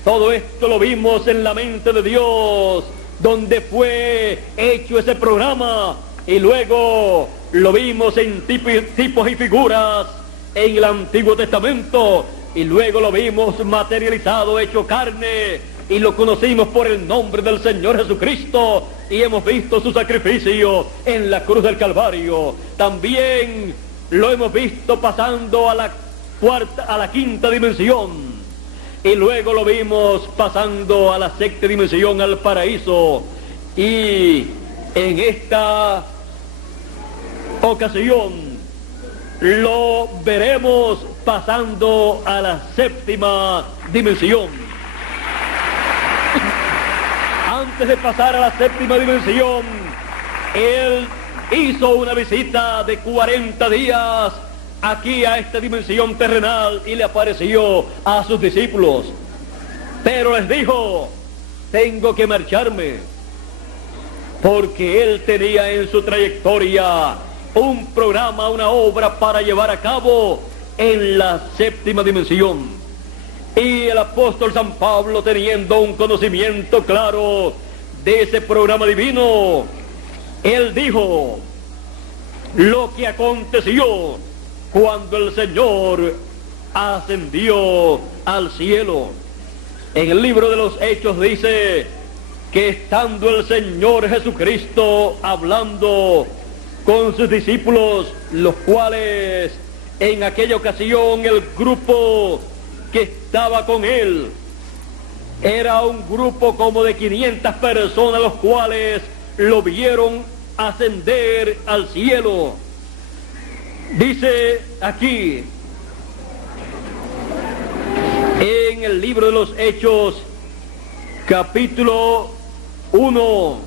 Todo esto lo vimos en la mente de Dios, donde fue hecho ese programa, y luego lo vimos en tipos y figuras en el Antiguo Testamento, y luego lo vimos materializado, hecho carne, y lo conocimos por el nombre del Señor Jesucristo, y hemos visto su sacrificio en la cruz del Calvario. También lo hemos visto pasando a la quinta dimensión, y luego lo vimos pasando a la sexta dimensión, al paraíso, y en esta ocasión lo veremos pasando a la séptima dimensión. Antes de pasar a la séptima dimensión, él hizo una visita de 40 días aquí a esta dimensión terrenal y le apareció a sus discípulos. Pero les dijo: tengo que marcharme, porque él tenía en su trayectoria un programa, una obra para llevar a cabo en la séptima dimensión. Y el apóstol San Pablo, teniendo un conocimiento claro de ese programa divino, él dijo lo que aconteció cuando el Señor ascendió al cielo. En el libro de los Hechos dice que estando el Señor Jesucristo hablando con sus discípulos, los cuales en aquella ocasión el grupo que estaba con él era un grupo como de 500 personas, los cuales lo vieron ascender al cielo. Dice aquí en el libro de los Hechos, capítulo 1.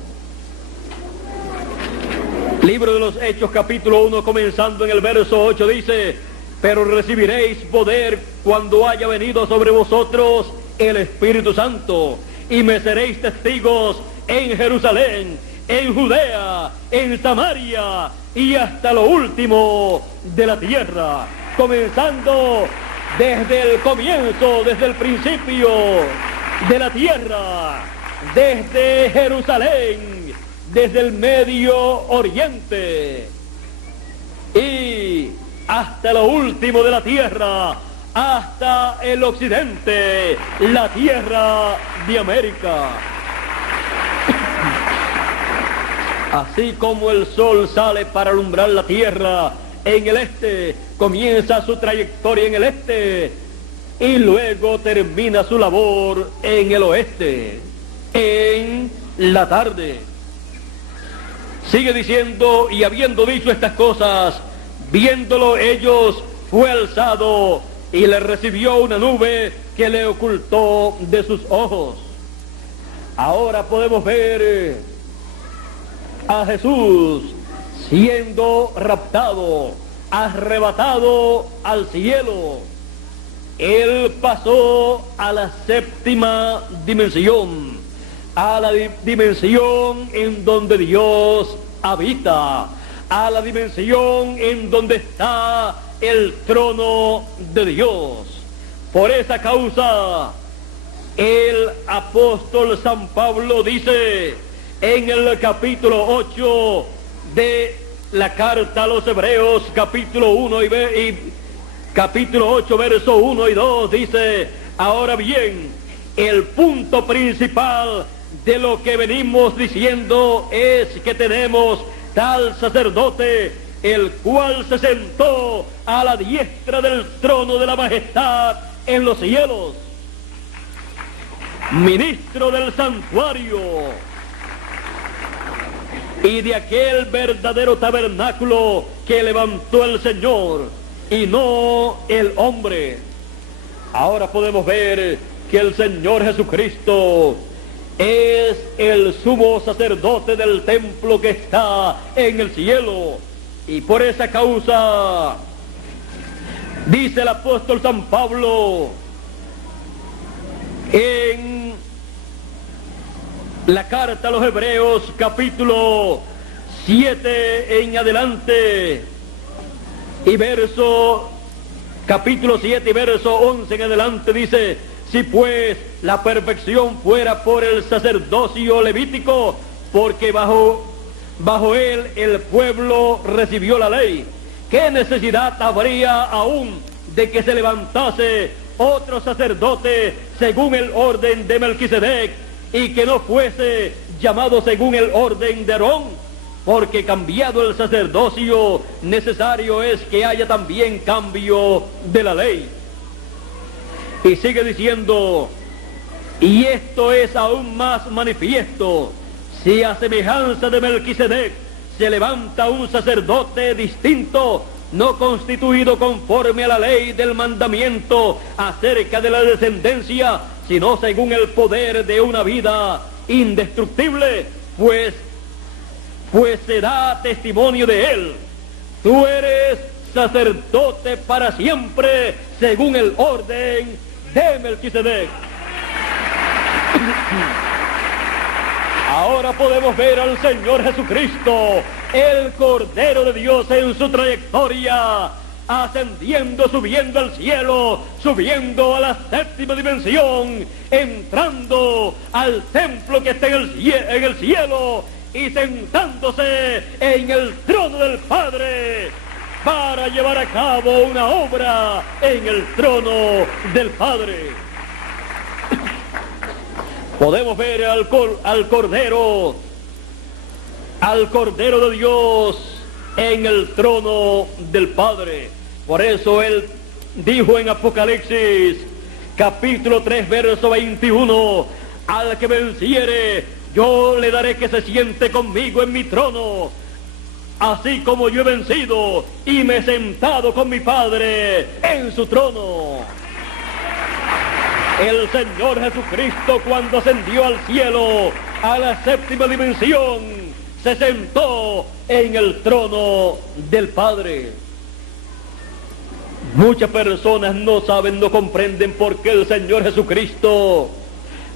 Libro de los Hechos, capítulo 1, comenzando en el verso 8, dice: pero recibiréis poder cuando haya venido sobre vosotros el Espíritu Santo, y me seréis testigos en Jerusalén, en Judea, en Samaria y hasta lo último de la tierra. Comenzando desde el comienzo, desde el principio de la tierra, desde Jerusalén, desde el Medio Oriente y hasta lo último de la tierra, hasta el occidente, la tierra de América. Así como el sol sale para alumbrar la tierra en el este, comienza su trayectoria en el este y luego termina su labor en el oeste, en la tarde. Sigue diciendo: y habiendo dicho estas cosas, viéndolo ellos, fue alzado y le recibió una nube que le ocultó de sus ojos. Ahora podemos ver a Jesús siendo raptado, arrebatado al cielo. Él pasó a la séptima dimensión, a la dimensión en donde Dios habita, a la dimensión en donde está el trono de Dios. Por esa causa, el apóstol San Pablo dice en el capítulo 8 de la carta a los Hebreos, capítulo 1 y capítulo 8, verso 1 y 2, dice: ahora bien, el punto principal de lo que venimos diciendo es que tenemos tal sacerdote, el cual se sentó a la diestra del trono de la majestad en los cielos, ministro del santuario y de aquel verdadero tabernáculo que levantó el Señor y no el hombre. Ahora podemos ver que el Señor Jesucristo es el sumo sacerdote del templo que está en el cielo, y por esa causa dice el apóstol San Pablo en la carta a los Hebreos, capítulo 7 en adelante y capítulo 7 y verso 11 en adelante, dice: si pues la perfección fuera por el sacerdocio levítico, porque bajo él el pueblo recibió la ley, ¿qué necesidad habría aún de que se levantase otro sacerdote según el orden de Melquisedec, y que no fuese llamado según el orden de Aarón? Porque cambiado el sacerdocio, necesario es que haya también cambio de la ley. Y sigue diciendo: y esto es aún más manifiesto, si a semejanza de Melquisedec se levanta un sacerdote distinto, no constituido conforme a la ley del mandamiento acerca de la descendencia, sino según el poder de una vida indestructible, pues se da testimonio de él: tú eres sacerdote para siempre, según el orden de Melquisedec. Ahora podemos ver al Señor Jesucristo, el Cordero de Dios, en su trayectoria, ascendiendo, subiendo al cielo, subiendo a la séptima dimensión, entrando al templo que está en el cielo y sentándose en el trono del Padre para llevar a cabo una obra en el trono del Padre. Podemos ver al Cordero de Dios en el trono del Padre. Por eso él dijo en Apocalipsis, capítulo 3, verso 21, al que venciere, yo le daré que se siente conmigo en mi trono, así como yo he vencido y me he sentado con mi Padre en su trono. El Señor Jesucristo, cuando ascendió al cielo, a la séptima dimensión, se sentó en el trono del Padre. Muchas personas no saben, no comprenden por qué el Señor Jesucristo,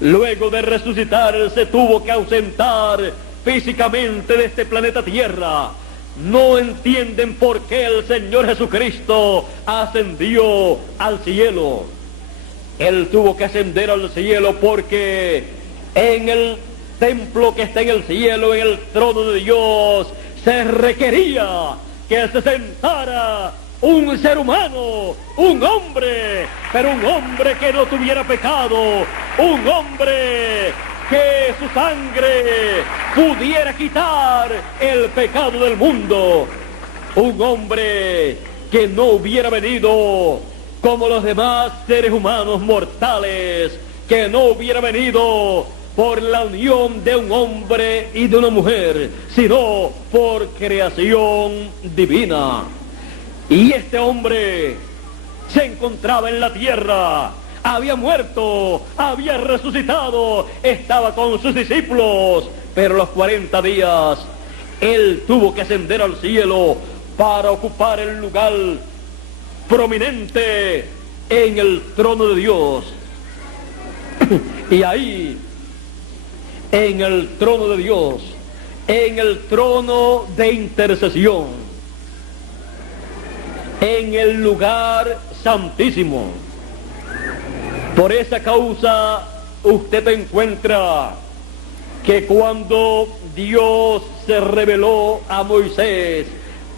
luego de resucitar, se tuvo que ausentar físicamente de este planeta Tierra. No entienden por qué el Señor Jesucristo ascendió al cielo. Él tuvo que ascender al cielo porque en el templo que está en el cielo, en el trono de Dios, se requería que se sentara un ser humano, un hombre, pero un hombre que no tuviera pecado, un hombre que su sangre pudiera quitar el pecado del mundo, un hombre que no hubiera venido como los demás seres humanos mortales, que no hubiera venido por la unión de un hombre y de una mujer, sino por creación divina. Y este hombre se encontraba en la tierra, había muerto, había resucitado, estaba con sus discípulos, pero a los 40 días él tuvo que ascender al cielo para ocupar el lugar prominente en el trono de Dios. Y ahí, en el trono de Dios, en el trono de intercesión, en el lugar santísimo. Por esa causa usted encuentra que cuando Dios se reveló a Moisés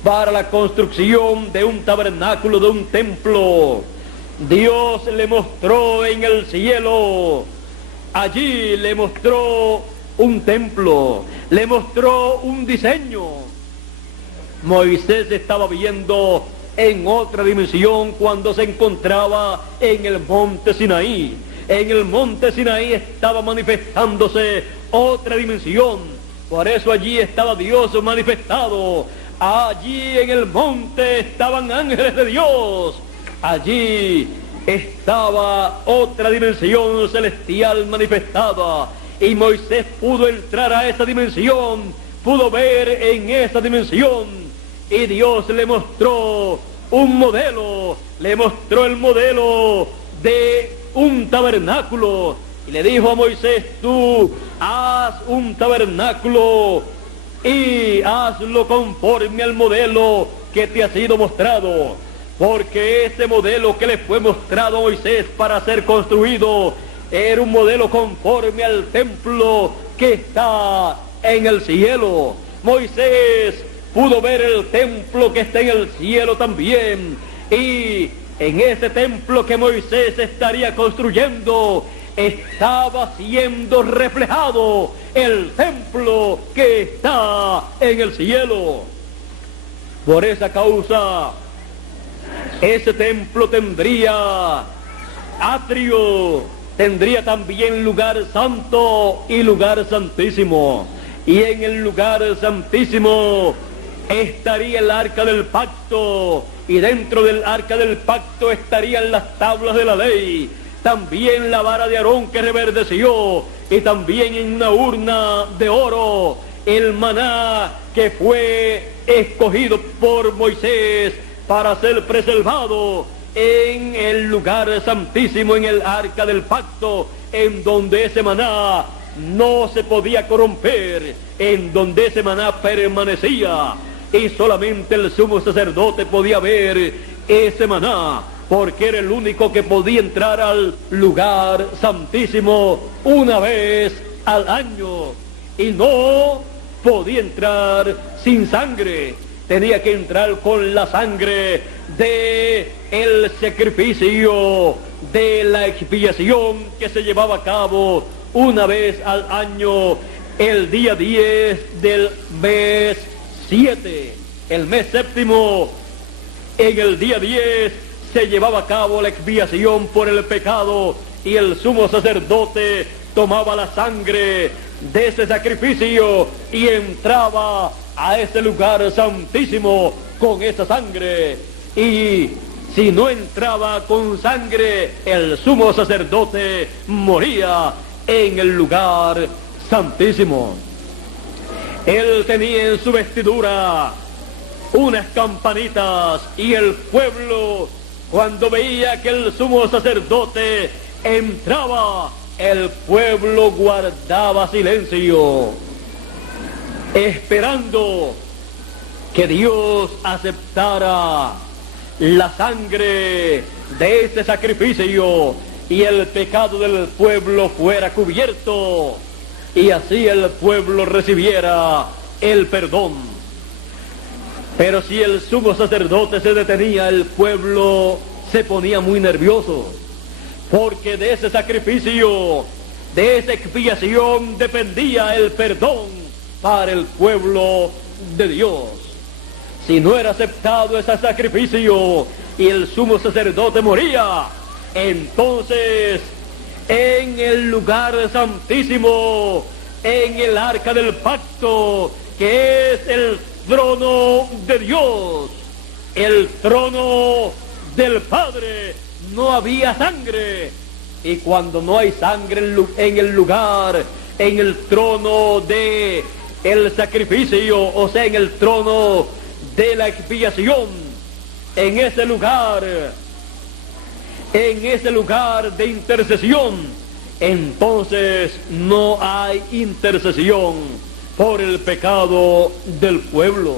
para la construcción de un tabernáculo, de un templo, Dios le mostró en el cielo, allí le mostró un templo, le mostró un diseño. Moisés estaba viendo en otra dimensión cuando se encontraba en el monte Sinaí. En el monte Sinaí estaba manifestándose otra dimensión. Por eso allí estaba Dios manifestado. Allí en el monte estaban ángeles de Dios. Allí estaba otra dimensión celestial manifestada. Y Moisés pudo entrar a esa dimensión, pudo ver en esa dimensión. Y Dios le mostró un modelo, le mostró el modelo de un tabernáculo. Y le dijo a Moisés, tú haz un tabernáculo y hazlo conforme al modelo que te ha sido mostrado. Porque ese modelo que le fue mostrado a Moisés para ser construido era un modelo conforme al templo que está en el cielo. Moisés pudo ver el templo que está en el cielo también, y en ese templo que Moisés estaría construyendo estaba siendo reflejado el templo que está en el cielo. Por esa causa, ese templo tendría atrio, tendría también lugar santo y lugar santísimo. Y en el lugar santísimo estaría el arca del pacto, y dentro del arca del pacto estarían las tablas de la ley, también la vara de Aarón que reverdeció, y también en una urna de oro el maná que fue escogido por Moisés para ser preservado en el lugar santísimo, en el arca del pacto, en donde ese maná no se podía corromper, en donde ese maná permanecía. Y solamente el sumo sacerdote podía ver ese maná, porque era el único que podía entrar al lugar santísimo una vez al año, y no podía entrar sin sangre, tenía que entrar con la sangre de el sacrificio, de la expiación que se llevaba a cabo una vez al año, el día 10 del mes 7, el mes séptimo. En el día 10 se llevaba a cabo la expiación por el pecado, y el sumo sacerdote tomaba la sangre de ese sacrificio y entraba a ese lugar santísimo con esa sangre. Y si no entraba con sangre, el sumo sacerdote moría en el lugar santísimo. Él tenía en su vestidura unas campanitas, y el pueblo, cuando veía que el sumo sacerdote entraba, el pueblo guardaba silencio, esperando que Dios aceptara la sangre de este sacrificio y el pecado del pueblo fuera cubierto, y así el pueblo recibiera el perdón. Pero si el sumo sacerdote se detenía, el pueblo se ponía muy nervioso, porque de ese sacrificio, de esa expiación, dependía el perdón para el pueblo de Dios. Si no era aceptado ese sacrificio y el sumo sacerdote moría, entonces en el lugar santísimo, en el arca del pacto, que es el trono de Dios, el trono del Padre, no había sangre. Y cuando no hay sangre en el lugar, en el trono de el sacrificio, o sea, en el trono de la expiación, en ese lugar de intercesión, entonces no hay intercesión por el pecado del pueblo.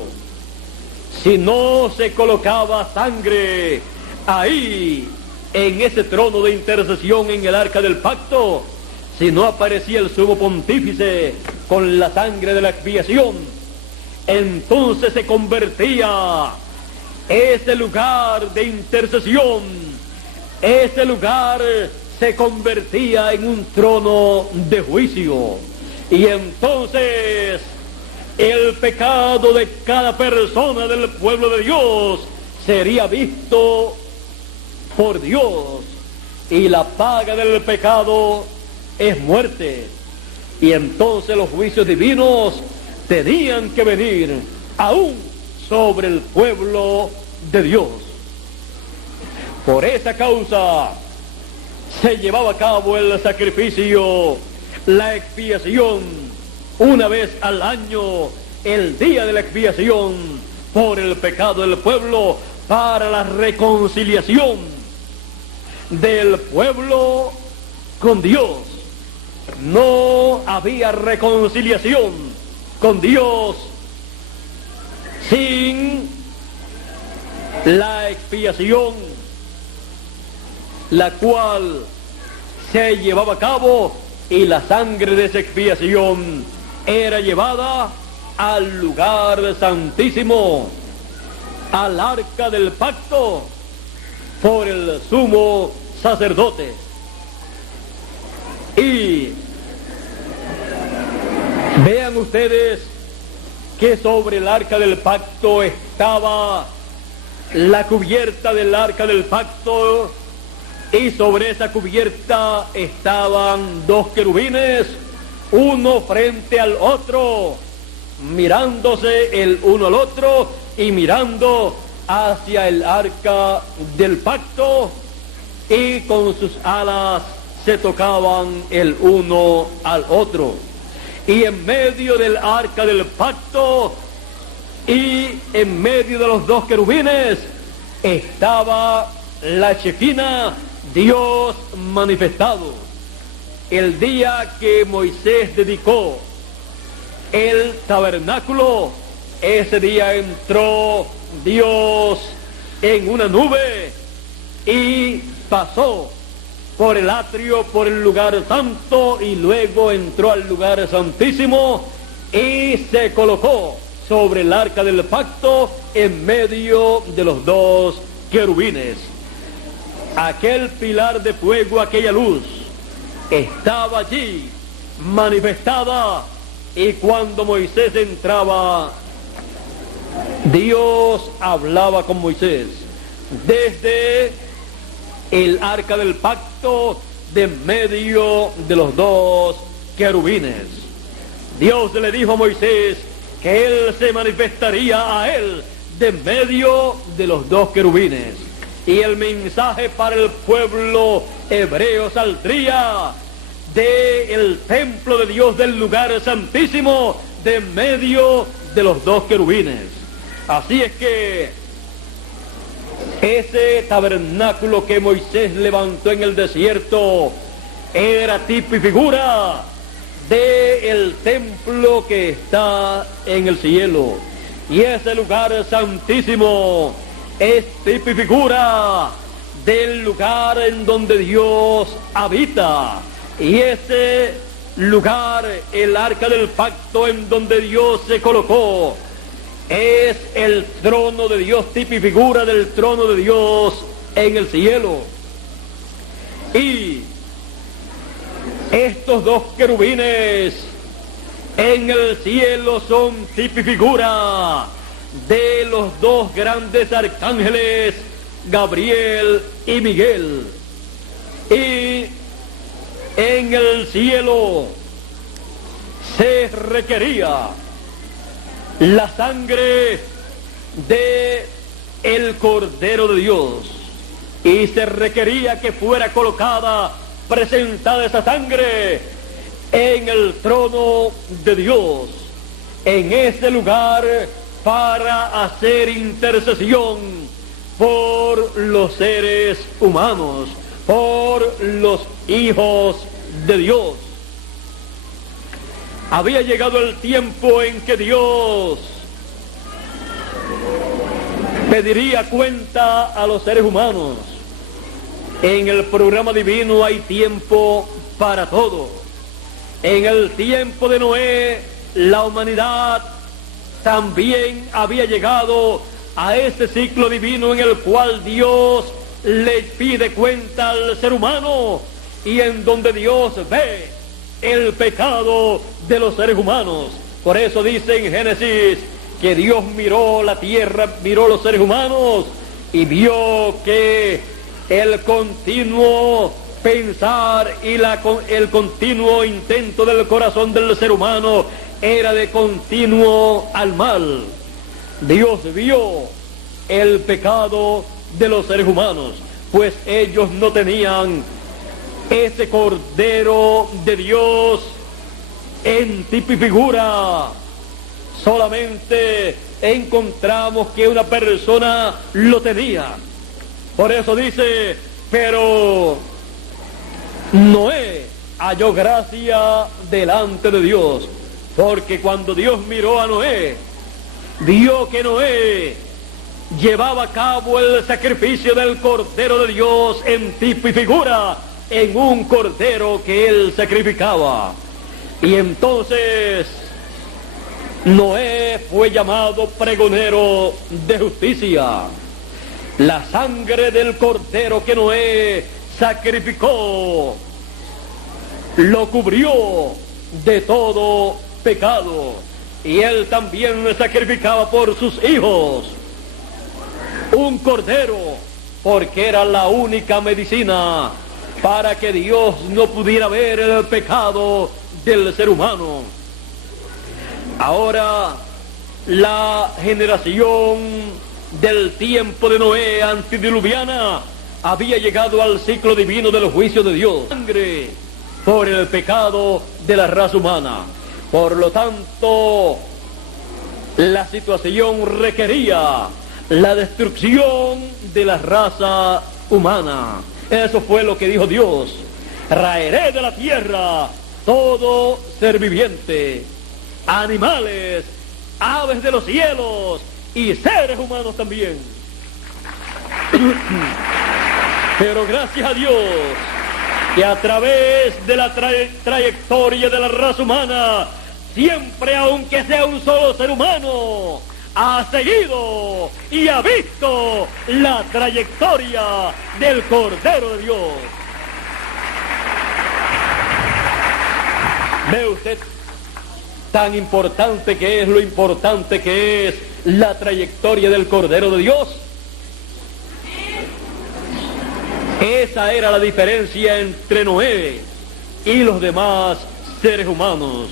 Si no se colocaba sangre ahí, en ese trono de intercesión, en el arca del pacto, si no aparecía el sumo pontífice con la sangre de la expiación, entonces se convertía ese lugar de intercesión, ese lugar se convertía en un trono de juicio. Y entonces el pecado de cada persona del pueblo de Dios sería visto por Dios, y la paga del pecado es muerte. Y entonces los juicios divinos tenían que venir aún sobre el pueblo de Dios. Por esa causa se llevaba a cabo el sacrificio, la expiación, una vez al año, el día de la expiación por el pecado del pueblo, para la reconciliación del pueblo con Dios. No había reconciliación con Dios sin la expiación, la cual se llevaba a cabo, y la sangre de esa expiación era llevada al lugar santísimo, al arca del pacto, por el sumo sacerdote. Y vean ustedes que sobre el arca del pacto estaba la cubierta del arca del pacto, y sobre esa cubierta estaban dos querubines, uno frente al otro, mirándose el uno al otro y mirando hacia el arca del pacto, y con sus alas se tocaban el uno al otro. Y en medio del arca del pacto y en medio de los dos querubines estaba la Shekinah, Dios manifestado. El día que Moisés dedicó el tabernáculo, ese día entró Dios en una nube y pasó por el atrio, por el lugar santo, y luego entró al lugar santísimo y se colocó sobre el arca del pacto en medio de los dos querubines. Aquel pilar de fuego, aquella luz, estaba allí manifestada, y cuando Moisés entraba, Dios hablaba con Moisés desde el arca del pacto, de medio de los dos querubines. Dios le dijo a Moisés que él se manifestaría a él de medio de los dos querubines. y el mensaje para el pueblo hebreo saldría del templo de Dios, del lugar santísimo, de medio de los dos querubines. Así es que ese tabernáculo que Moisés levantó en el desierto era tipo y figura del templo que está en el cielo. Y ese lugar santísimo es tipo y figura del lugar en donde Dios habita. Y ese lugar, el arca del pacto en donde Dios se colocó, es el trono de Dios, tipo y figura del trono de Dios en el cielo. Y estos dos querubines en el cielo son tipo y figura de los dos grandes arcángeles, Gabriel y Miguel. Y en el cielo se requería la sangre de el Cordero de Dios, y se requería que fuera colocada, presentada esa sangre en el trono de Dios, en ese lugar, para hacer intercesión por los seres humanos, por los hijos de Dios. Había llegado el tiempo en que Dios pediría cuenta a los seres humanos. En el programa divino hay tiempo para todo. En el tiempo de Noé, la humanidad también había llegado a ese ciclo divino en el cual Dios le pide cuenta al ser humano, y en donde Dios ve el pecado de los seres humanos. Por eso dice en Génesis que Dios miró la tierra, miró los seres humanos y vio que el continuo pensar y el continuo intento del corazón del ser humano era de continuo al mal. Dios vio el pecado de los seres humanos, pues ellos no tenían ese Cordero de Dios en tipo y figura. Solamente encontramos que una persona lo tenía. Por eso dice, pero Noé halló gracia delante de Dios, porque cuando Dios miró a Noé, vio que Noé llevaba a cabo el sacrificio del Cordero de Dios en tipo y figura, en un cordero que él sacrificaba. Y entonces Noé fue llamado pregonero de justicia. La sangre del cordero que Noé sacrificó lo cubrió de todo pecado, y él también sacrificaba por sus hijos un cordero, porque era la única medicina para que Dios no pudiera ver el pecado del ser humano. Ahora, la generación del tiempo de Noé antediluviana había llegado al ciclo divino del juicio de Dios. Sangre por el pecado de la raza humana. Por lo tanto, la situación requería la destrucción de la raza humana. Eso fue lo que dijo Dios: raeré de la tierra todo ser viviente, animales, aves de los cielos y seres humanos también. Pero gracias a Dios que a través de la trayectoria de la raza humana, siempre, aunque sea un solo ser humano, ha seguido y ha visto la trayectoria del Cordero de Dios. ¿Ve usted tan importante que es lo importante que es la trayectoria del Cordero de Dios? Esa era la diferencia entre Noé y los demás seres humanos.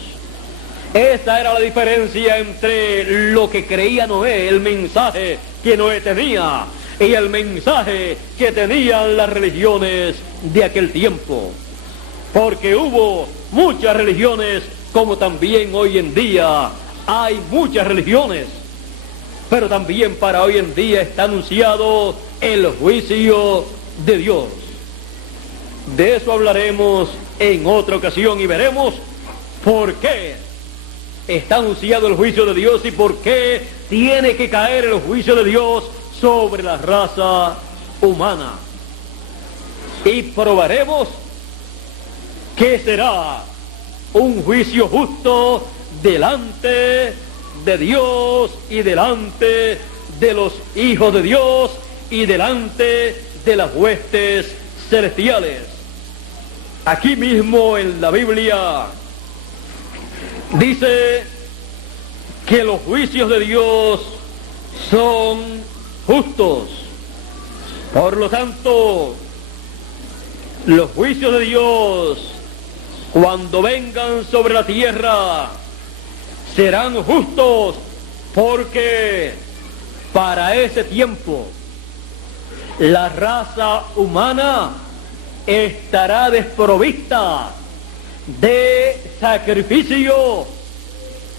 Esa era la diferencia entre lo que creía Noé, el mensaje que Noé tenía, y el mensaje que tenían las religiones de aquel tiempo. Porque hubo muchas religiones, como también hoy en día hay muchas religiones. Pero también para hoy en día está anunciado el juicio de Dios. De eso hablaremos en otra ocasión y veremos por qué está anunciado el juicio de Dios y por qué tiene que caer el juicio de Dios sobre la raza humana. Y probaremos que será un juicio justo delante de Dios y delante de los hijos de Dios y delante de las huestes celestiales. Aquí mismo en la Biblia dice que los juicios de Dios son justos. Por lo tanto, los juicios de Dios, cuando vengan sobre la tierra, serán justos, porque para ese tiempo la raza humana estará desprovista de sacrificio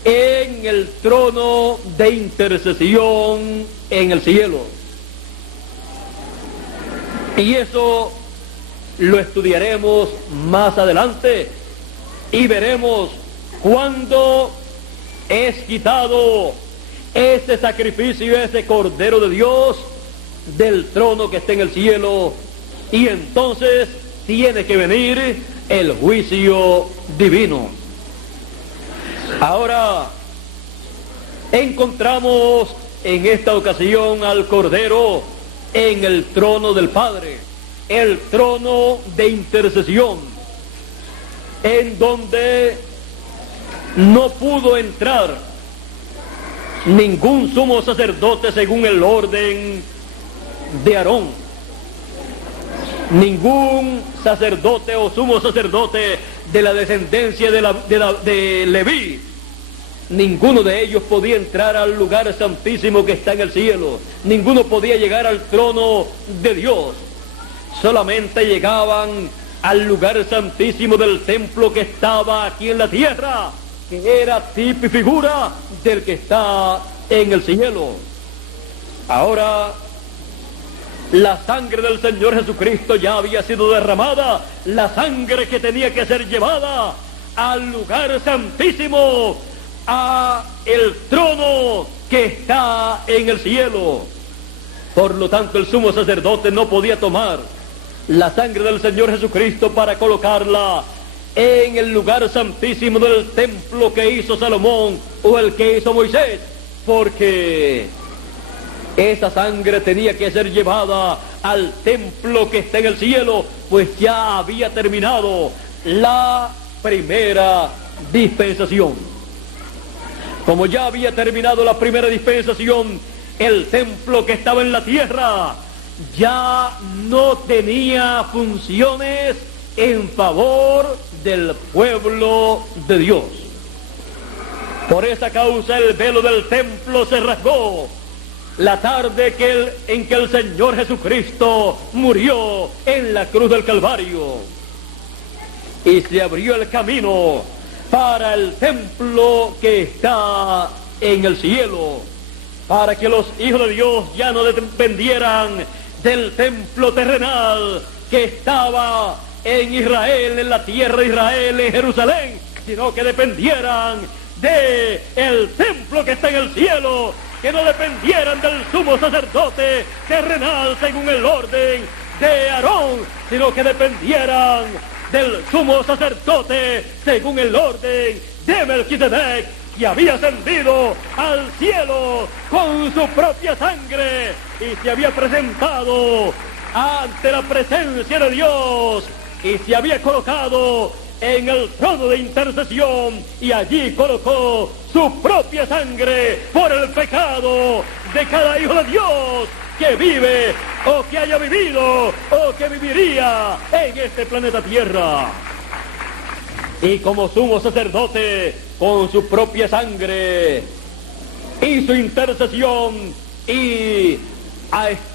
en el trono de intercesión en el cielo. Y eso lo estudiaremos más adelante y veremos cuándo es quitado ese sacrificio, ese Cordero de Dios del trono que está en el cielo, y entonces tiene que venir el juicio divino. Ahora encontramos en esta ocasión al Cordero en el trono del Padre, el trono de intercesión, en donde no pudo entrar ningún sumo sacerdote según el orden de Aarón. Ningún sacerdote o sumo sacerdote de la descendencia de Leví, ninguno de ellos podía entrar al lugar santísimo que está en el cielo. Ninguno podía llegar al trono de Dios. Solamente llegaban al lugar santísimo del templo que estaba aquí en la tierra, que era tipo y figura del que está en el cielo. Ahora, la sangre del Señor Jesucristo ya había sido derramada, la sangre que tenía que ser llevada al lugar santísimo, a el trono que está en el cielo. Por lo tanto, el sumo sacerdote no podía tomar la sangre del Señor Jesucristo para colocarla en el lugar santísimo del templo que hizo Salomón o el que hizo Moisés, porque esa sangre tenía que ser llevada al templo que está en el cielo, pues ya había terminado la primera dispensación. Como ya había terminado la primera dispensación, el templo que estaba en la tierra ya no tenía funciones en favor del pueblo de Dios. Por esa causa el velo del templo se rasgó la tarde en que el Señor Jesucristo murió en la cruz del Calvario, y se abrió el camino para el templo que está en el cielo, para que los hijos de Dios ya no dependieran del templo terrenal que estaba en Israel, en la tierra de Israel, en Jerusalén, sino que dependieran de el templo que está en el cielo, que no dependieran del sumo sacerdote terrenal según el orden de Aarón, sino que dependieran del sumo sacerdote según el orden de Melquisedec, que había ascendido al cielo con su propia sangre y se había presentado ante la presencia de Dios y se había colocado en el trono de intercesión, y allí colocó su propia sangre por el pecado de cada hijo de Dios que vive o que haya vivido o que viviría en este planeta Tierra. Y como sumo sacerdote, con su propia sangre hizo intercesión y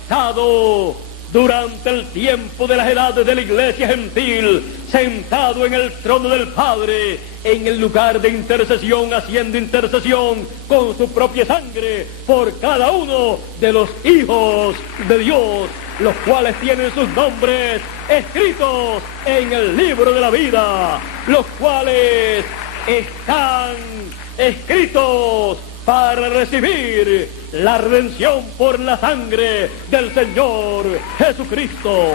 estado durante el tiempo de las edades de la iglesia gentil, sentado en el trono del Padre, en el lugar de intercesión, haciendo intercesión con su propia sangre por cada uno de los hijos de Dios, los cuales tienen sus nombres escritos en el libro de la vida, los cuales están escritos para recibir la redención por la sangre del Señor Jesucristo.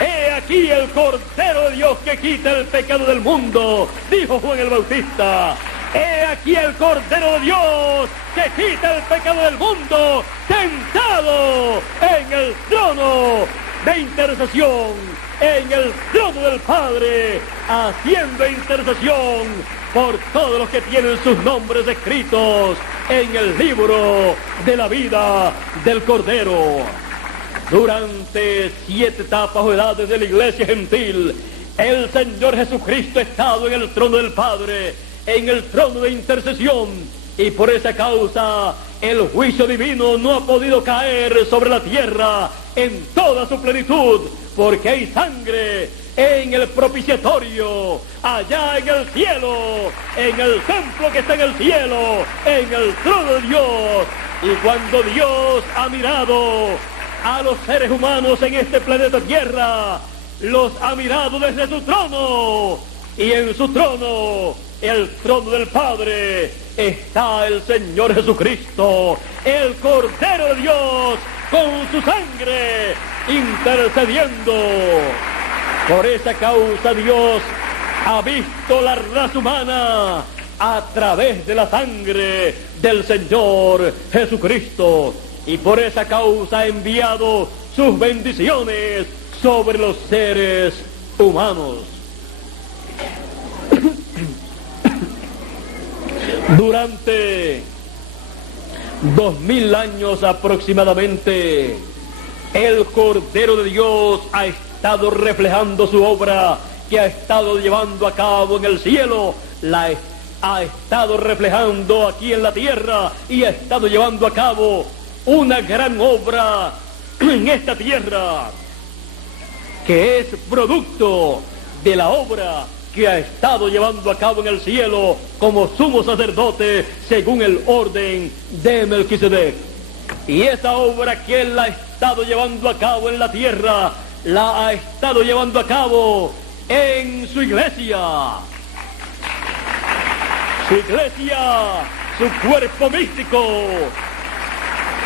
He aquí el Cordero de Dios que quita el pecado del mundo, dijo Juan el Bautista. He aquí el Cordero de Dios que quita el pecado del mundo, sentado en el trono de intercesión, en el trono del Padre, haciendo intercesión por todos los que tienen sus nombres escritos en el libro de la vida del Cordero. Durante 7 etapas o edades de la iglesia gentil, el Señor Jesucristo ha estado en el trono del Padre, en el trono de intercesión, y por esa causa el juicio divino no ha podido caer sobre la tierra en toda su plenitud, porque hay sangre en el propiciatorio, allá en el cielo, en el templo que está en el cielo, en el trono de Dios. Y cuando Dios ha mirado a los seres humanos en este planeta Tierra, los ha mirado desde su trono, y en su trono, el trono del Padre, está el Señor Jesucristo, el Cordero de Dios, con su sangre intercediendo. Por esa causa Dios ha visto la raza humana a través de la sangre del Señor Jesucristo, y por esa causa ha enviado sus bendiciones sobre los seres humanos. Durante 2000 años aproximadamente, el Cordero de Dios ha estado reflejando su obra que ha estado llevando a cabo en el cielo, ha estado reflejando aquí en la tierra, y ha estado llevando a cabo una gran obra en esta tierra, que es producto de la obra que ha estado llevando a cabo en el cielo como sumo sacerdote según el orden de Melquisedec. Y esa obra que él ha estado llevando a cabo en la tierra, la ha estado llevando a cabo en su iglesia. Su iglesia, su cuerpo místico,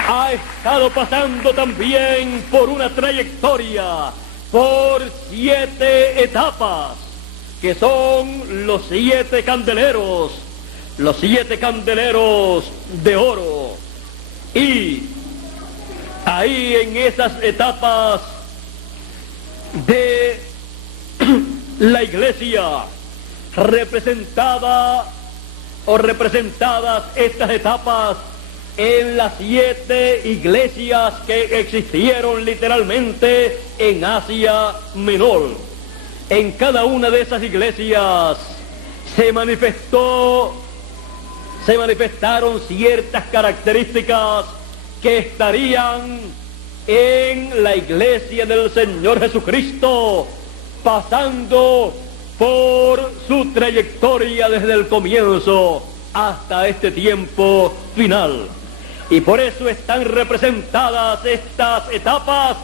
ha estado pasando también por una trayectoria, por 7 etapas, que son los 7 candeleros de oro. Y ahí en esas etapas de la iglesia, representadas estas etapas en las 7 iglesias que existieron literalmente en Asia Menor. En cada una de esas iglesias se manifestaron ciertas características que estarían en la iglesia del Señor Jesucristo, pasando por su trayectoria desde el comienzo hasta este tiempo final. Y por eso están representadas estas etapas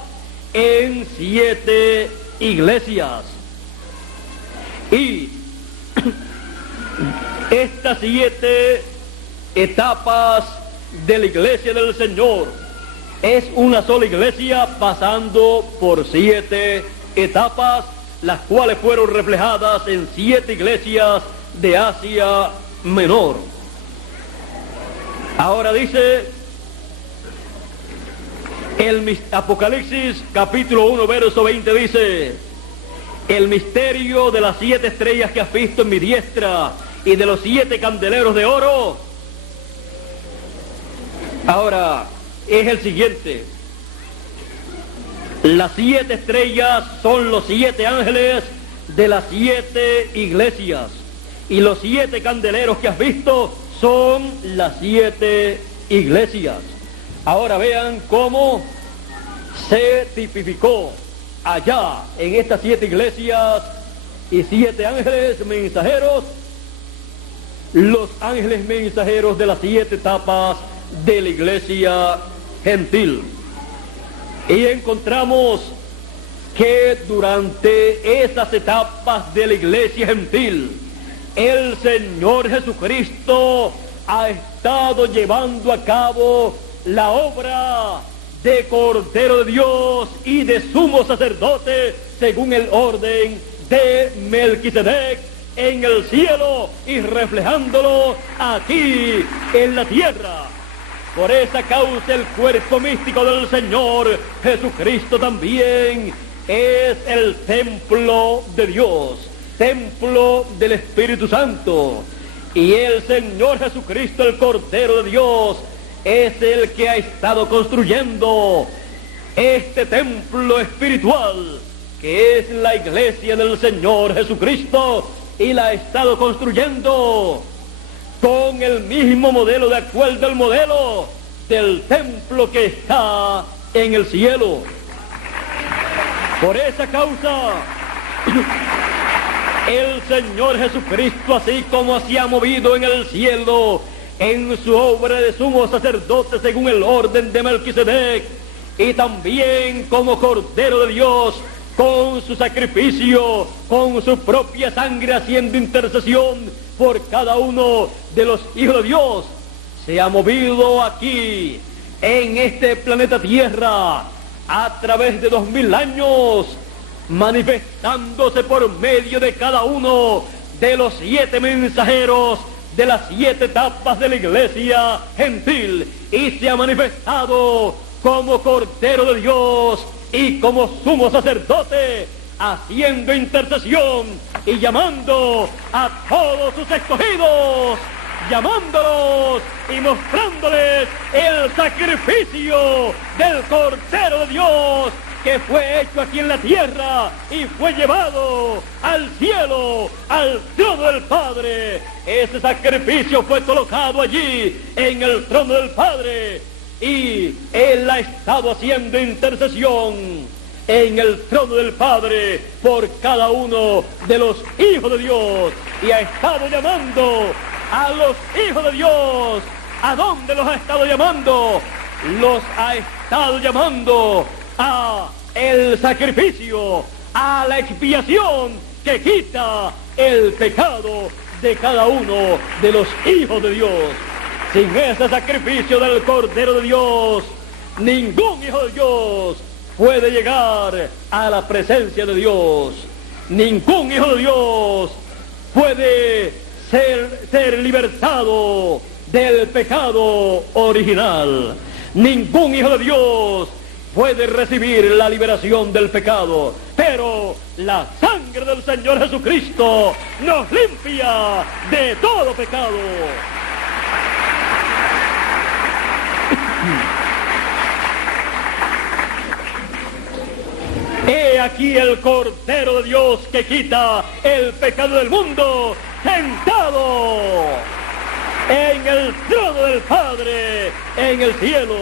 en 7 iglesias. Y estas 7 etapas de la iglesia del Señor es una sola iglesia pasando por 7 etapas, las cuales fueron reflejadas en 7 iglesias de Asia Menor. Ahora dice el Apocalipsis capítulo 1 verso 20, dice: el misterio de las 7 estrellas que has visto en mi diestra y de los 7 candeleros de oro. Ahora es el siguiente: las 7 estrellas son los 7 ángeles de las 7 iglesias, y los 7 candeleros que has visto son las 7 iglesias. Ahora vean cómo se tipificó allá en estas 7 iglesias y 7 ángeles mensajeros, los ángeles mensajeros de las 7 etapas de la iglesia gentil. Y encontramos que durante esas etapas de la iglesia gentil, el Señor Jesucristo ha estado llevando a cabo la obra de Cordero de Dios y de sumo sacerdote según el orden de Melquisedec en el cielo y reflejándolo aquí en la tierra. Por esa causa el cuerpo místico del Señor Jesucristo también es el templo de Dios, templo del Espíritu Santo. Y el Señor Jesucristo, el Cordero de Dios, es el que ha estado construyendo este templo espiritual, que es la iglesia del Señor Jesucristo, y la ha estado construyendo con el mismo modelo, de acuerdo al modelo del templo que está en el cielo. Por esa causa, el Señor Jesucristo, así como se ha movido en el cielo en su obra de sumo sacerdote según el orden de Melquisedec, y también como Cordero de Dios, con su sacrificio, con su propia sangre, haciendo intercesión por cada uno de los hijos de Dios, se ha movido aquí en este planeta Tierra a través de 2000 años, manifestándose por medio de cada uno de los 7 mensajeros de las 7 etapas de la iglesia gentil, y se ha manifestado como Cordero de Dios y como sumo sacerdote, haciendo intercesión y llamando a todos sus escogidos, llamándolos y mostrándoles el sacrificio del Cordero de Dios, que fue hecho aquí en la tierra y fue llevado al cielo, al trono del Padre. Ese sacrificio fue colocado allí en el trono del Padre, y Él ha estado haciendo intercesión en el trono del Padre por cada uno de los hijos de Dios, y ha estado llamando a los hijos de Dios. ¿A dónde los ha estado llamando? Los ha estado llamando a el sacrificio, a la expiación que quita el pecado de cada uno de los hijos de Dios. Sin ese sacrificio del Cordero de Dios, ningún hijo de Dios puede llegar a la presencia de Dios. Ningún hijo de Dios puede ser libertado del pecado original. Ningún hijo de Dios puede recibir la liberación del pecado, pero la sangre del Señor Jesucristo nos limpia de todo pecado. He aquí el Cordero de Dios que quita el pecado del mundo, sentado en el trono del Padre en el cielo,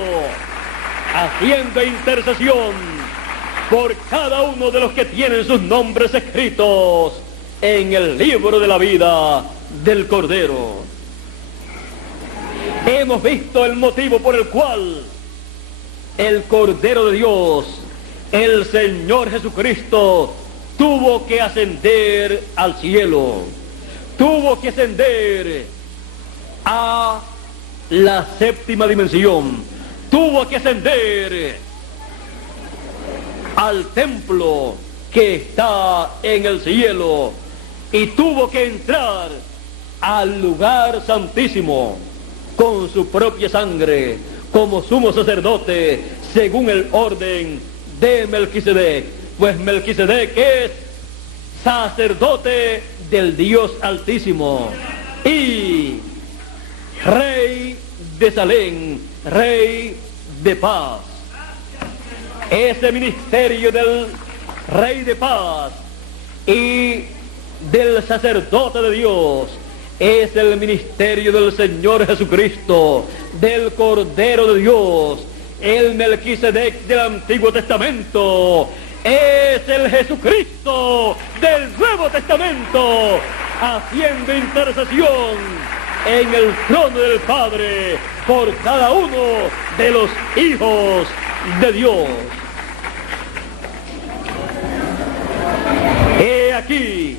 haciendo intercesión por cada uno de los que tienen sus nombres escritos en el libro de la vida del Cordero. Hemos visto el motivo por el cual el Cordero de Dios, el Señor Jesucristo, tuvo que ascender al cielo, tuvo que ascender a la 7ª dimensión, tuvo que ascender al templo que está en el cielo, y tuvo que entrar al lugar santísimo con su propia sangre, como sumo sacerdote según el orden de Melquisedec, pues Melquisedec es sacerdote del Dios Altísimo y Rey de Salem, Rey de paz. Ese ministerio del Rey de paz y del sacerdote de Dios es el ministerio del Señor Jesucristo, del Cordero de Dios. El Melquisedec del Antiguo Testamento es el Jesucristo del Nuevo Testamento, haciendo intercesión en el trono del Padre por cada uno de los hijos de Dios. He aquí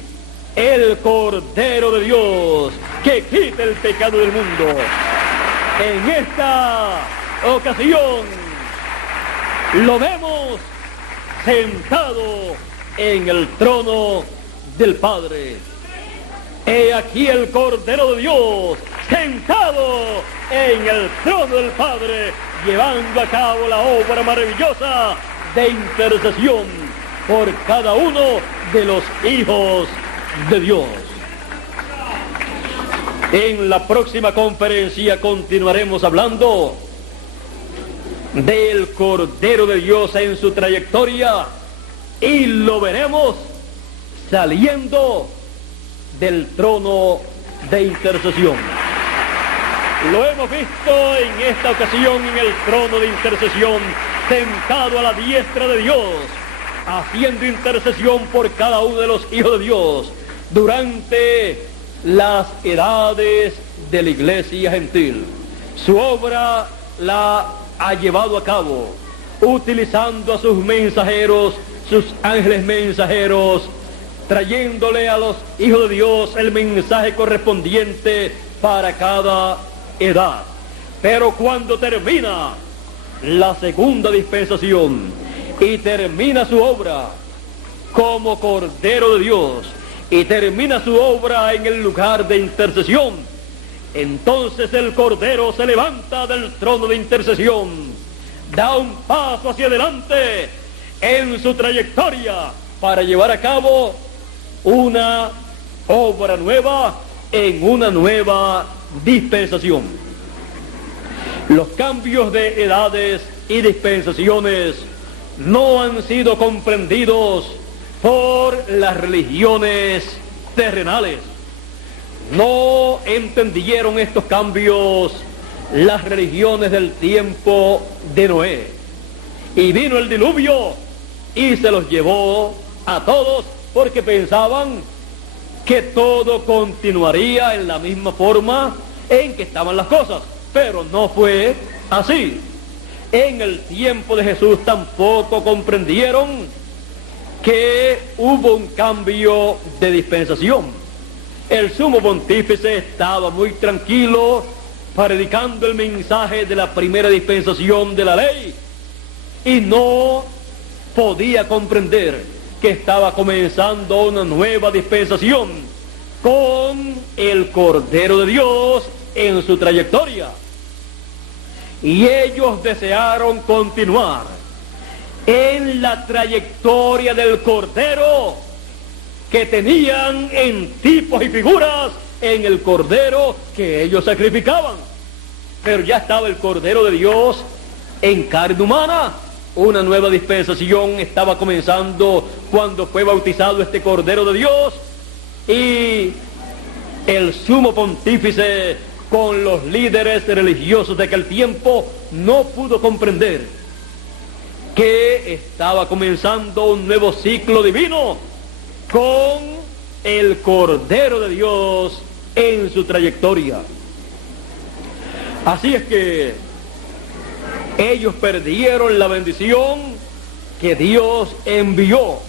el Cordero de Dios que quita el pecado del mundo. En esta ocasión lo vemos sentado en el trono del Padre. He aquí el Cordero de Dios sentado en el trono del Padre, llevando a cabo la obra maravillosa de intercesión por cada uno de los hijos de Dios. En la próxima conferencia continuaremos hablando del Cordero de Dios en su trayectoria y lo veremos saliendo del trono de intercesión. Lo hemos visto en esta ocasión en el trono de intercesión, sentado a la diestra de Dios, haciendo intercesión por cada uno de los hijos de Dios durante las edades de la iglesia gentil. Su obra la ha llevado a cabo utilizando a sus mensajeros, sus ángeles mensajeros, trayéndole a los hijos de Dios el mensaje correspondiente para cada edad. Pero cuando termina la segunda dispensación y termina su obra como Cordero de Dios y termina su obra en el lugar de intercesión, entonces el Cordero se levanta del trono de intercesión, da un paso hacia adelante en su trayectoria para llevar a cabo una obra nueva en una nueva dispensación. Los cambios de edades y dispensaciones no han sido comprendidos por las religiones terrenales. No entendieron estos cambios las religiones del tiempo de Noé. Y vino el diluvio y se los llevó a todos porque pensaban que todo continuaría en la misma forma en que estaban las cosas. Pero no fue así. En el tiempo de Jesús tampoco comprendieron que hubo un cambio de dispensación. El sumo pontífice estaba muy tranquilo predicando el mensaje de la primera dispensación de la ley y no podía comprender que estaba comenzando una nueva dispensación con el Cordero de Dios en su trayectoria. Y ellos desearon continuar en la trayectoria del Cordero que tenían en tipos y figuras en el Cordero que ellos sacrificaban. Pero ya estaba el Cordero de Dios en carne humana. Una nueva dispensación estaba comenzando cuando fue bautizado este Cordero de Dios, y el sumo pontífice con los líderes religiosos de aquel tiempo no pudo comprender que estaba comenzando un nuevo ciclo divino con el Cordero de Dios en su trayectoria. Así es que ellos perdieron la bendición que Dios envió,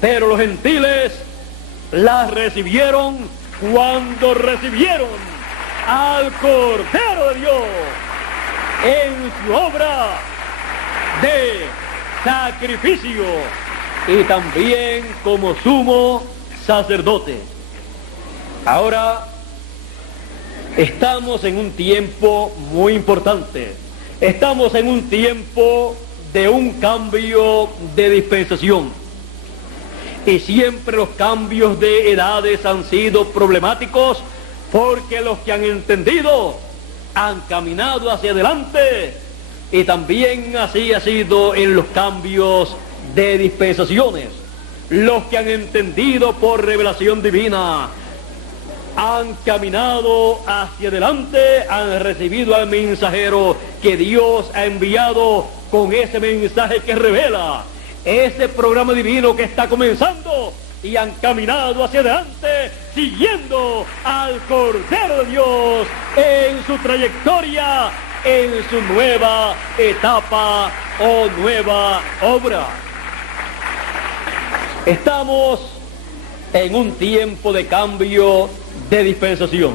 pero los gentiles la recibieron cuando recibieron al Cordero de Dios en su obra de sacrificio y también como sumo sacerdote. Ahora estamos en un tiempo muy importante. Estamos en un tiempo de un cambio de dispensación. Y siempre los cambios de edades han sido problemáticos porque los que han entendido han caminado hacia adelante, y también así ha sido en los cambios de dispensaciones. Los que han entendido por revelación divina han caminado hacia adelante, han recibido al mensajero que Dios ha enviado con ese mensaje que revela ese programa divino que está comenzando, y han caminado hacia adelante siguiendo al Cordero de Dios en su trayectoria, en su nueva etapa o nueva obra. Estamos en un tiempo de cambio de dispensación.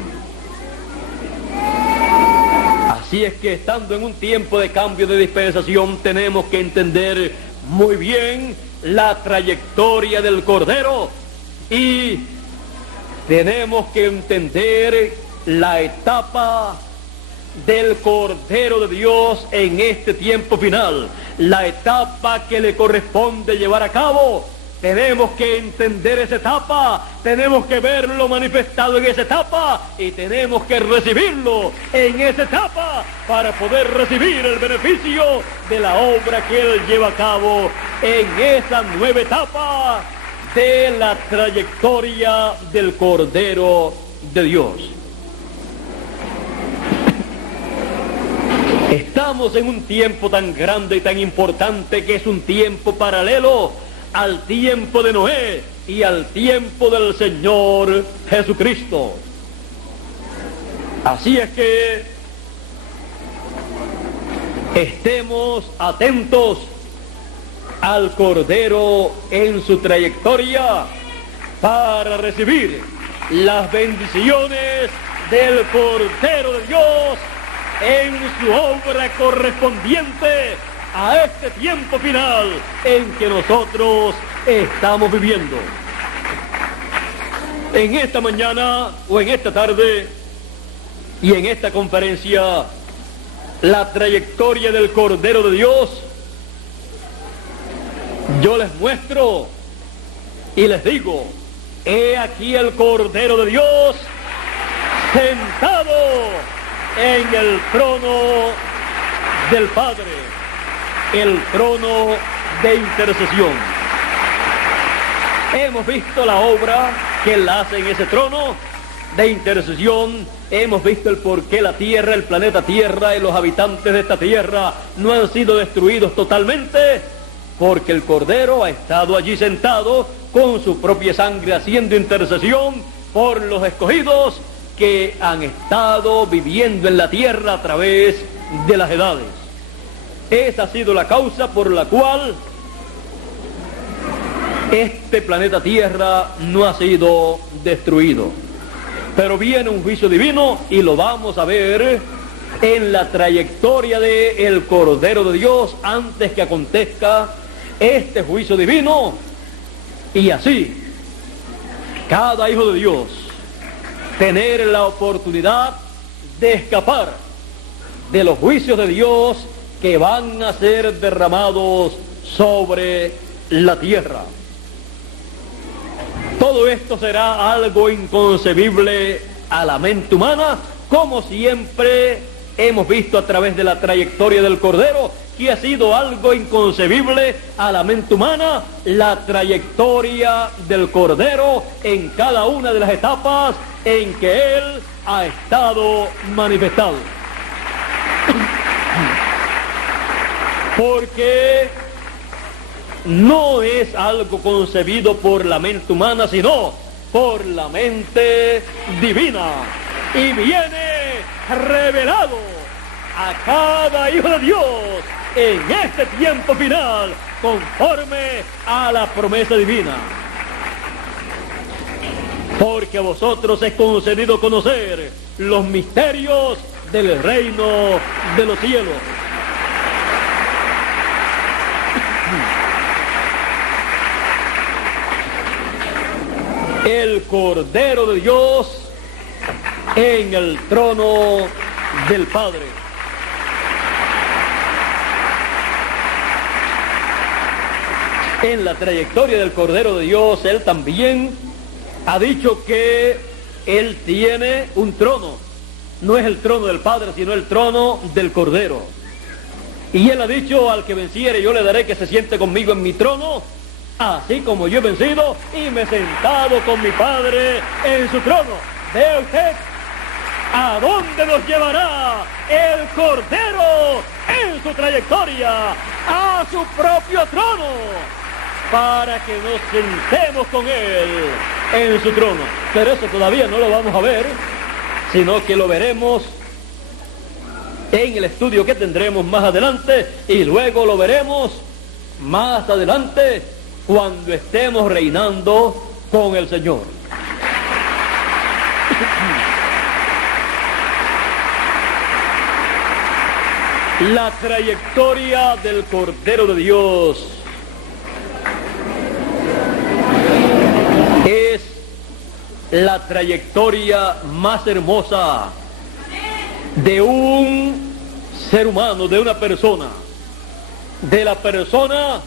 Así es que, estando en un tiempo de cambio de dispensación, tenemos que entender muy bien la trayectoria del Cordero, y tenemos que entender la etapa del Cordero de Dios en este tiempo final, la etapa que le corresponde llevar a cabo. Tenemos que entender esa etapa, tenemos que verlo manifestado en esa etapa, y tenemos que recibirlo en esa etapa para poder recibir el beneficio de la obra que Él lleva a cabo en esa nueva etapa de la trayectoria del Cordero de Dios. Estamos en un tiempo tan grande y tan importante, que es un tiempo paralelo al tiempo de Noé y al tiempo del Señor Jesucristo. Así es que estemos atentos al Cordero en su trayectoria para recibir las bendiciones del Cordero de Dios en su obra correspondiente a este tiempo final en que nosotros estamos viviendo. En esta mañana o en esta tarde y en esta conferencia, la trayectoria del Cordero de Dios, yo les muestro y les digo: he aquí el Cordero de Dios sentado en el trono del Padre, el trono de intercesión. Hemos visto la obra que Él hace en ese trono de intercesión. Hemos visto el por qué la Tierra, el planeta Tierra y los habitantes de esta Tierra no han sido destruidos totalmente, porque el Cordero ha estado allí sentado con su propia sangre haciendo intercesión por los escogidos que han estado viviendo en la Tierra a través de las edades. Esa ha sido la causa por la cual este planeta Tierra no ha sido destruido. Pero viene un juicio divino, y lo vamos a ver en la trayectoria del Cordero de Dios antes que acontezca este juicio divino. Y así, cada hijo de Dios tener la oportunidad de escapar de los juicios de Dios que van a ser derramados sobre la tierra. Todo esto será algo inconcebible a la mente humana, como siempre hemos visto a través de la trayectoria del Cordero, que ha sido algo inconcebible a la mente humana, la trayectoria del Cordero en cada una de las etapas en que Él ha estado manifestado. Porque no es algo concebido por la mente humana, sino por la mente divina, y viene revelado a cada hijo de Dios en este tiempo final, conforme a la promesa divina. Porque a vosotros es concedido conocer los misterios del reino de los cielos. El Cordero de Dios en el trono del Padre. En la trayectoria del Cordero de Dios, Él también ha dicho que Él tiene un trono. No es el trono del Padre, sino el trono del Cordero. Y Él ha dicho: al que venciere, yo le daré que se siente conmigo en mi trono, así como yo he vencido y me he sentado con mi Padre en su trono. Vea usted a dónde nos llevará el Cordero en su trayectoria, a su propio trono, para que nos sentemos con Él en su trono. Pero eso todavía no lo vamos a ver, sino que lo veremos en el estudio que tendremos más adelante, y luego lo veremos más adelante cuando estemos reinando con el Señor. La trayectoria del Cordero de Dios es la trayectoria más hermosa de un ser humano, de una persona, de la persona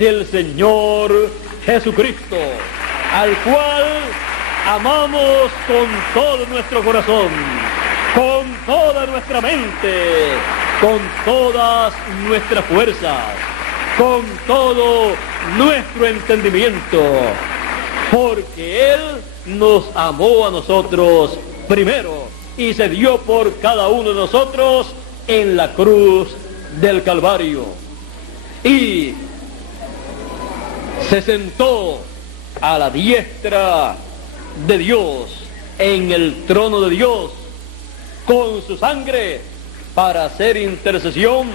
del Señor Jesucristo, al cual amamos con todo nuestro corazón, con toda nuestra mente, con todas nuestras fuerzas, con todo nuestro entendimiento, porque Él nos amó a nosotros primero y se dio por cada uno de nosotros en la cruz del Calvario. Y se sentó a la diestra de Dios, en el trono de Dios, con su sangre, para hacer intercesión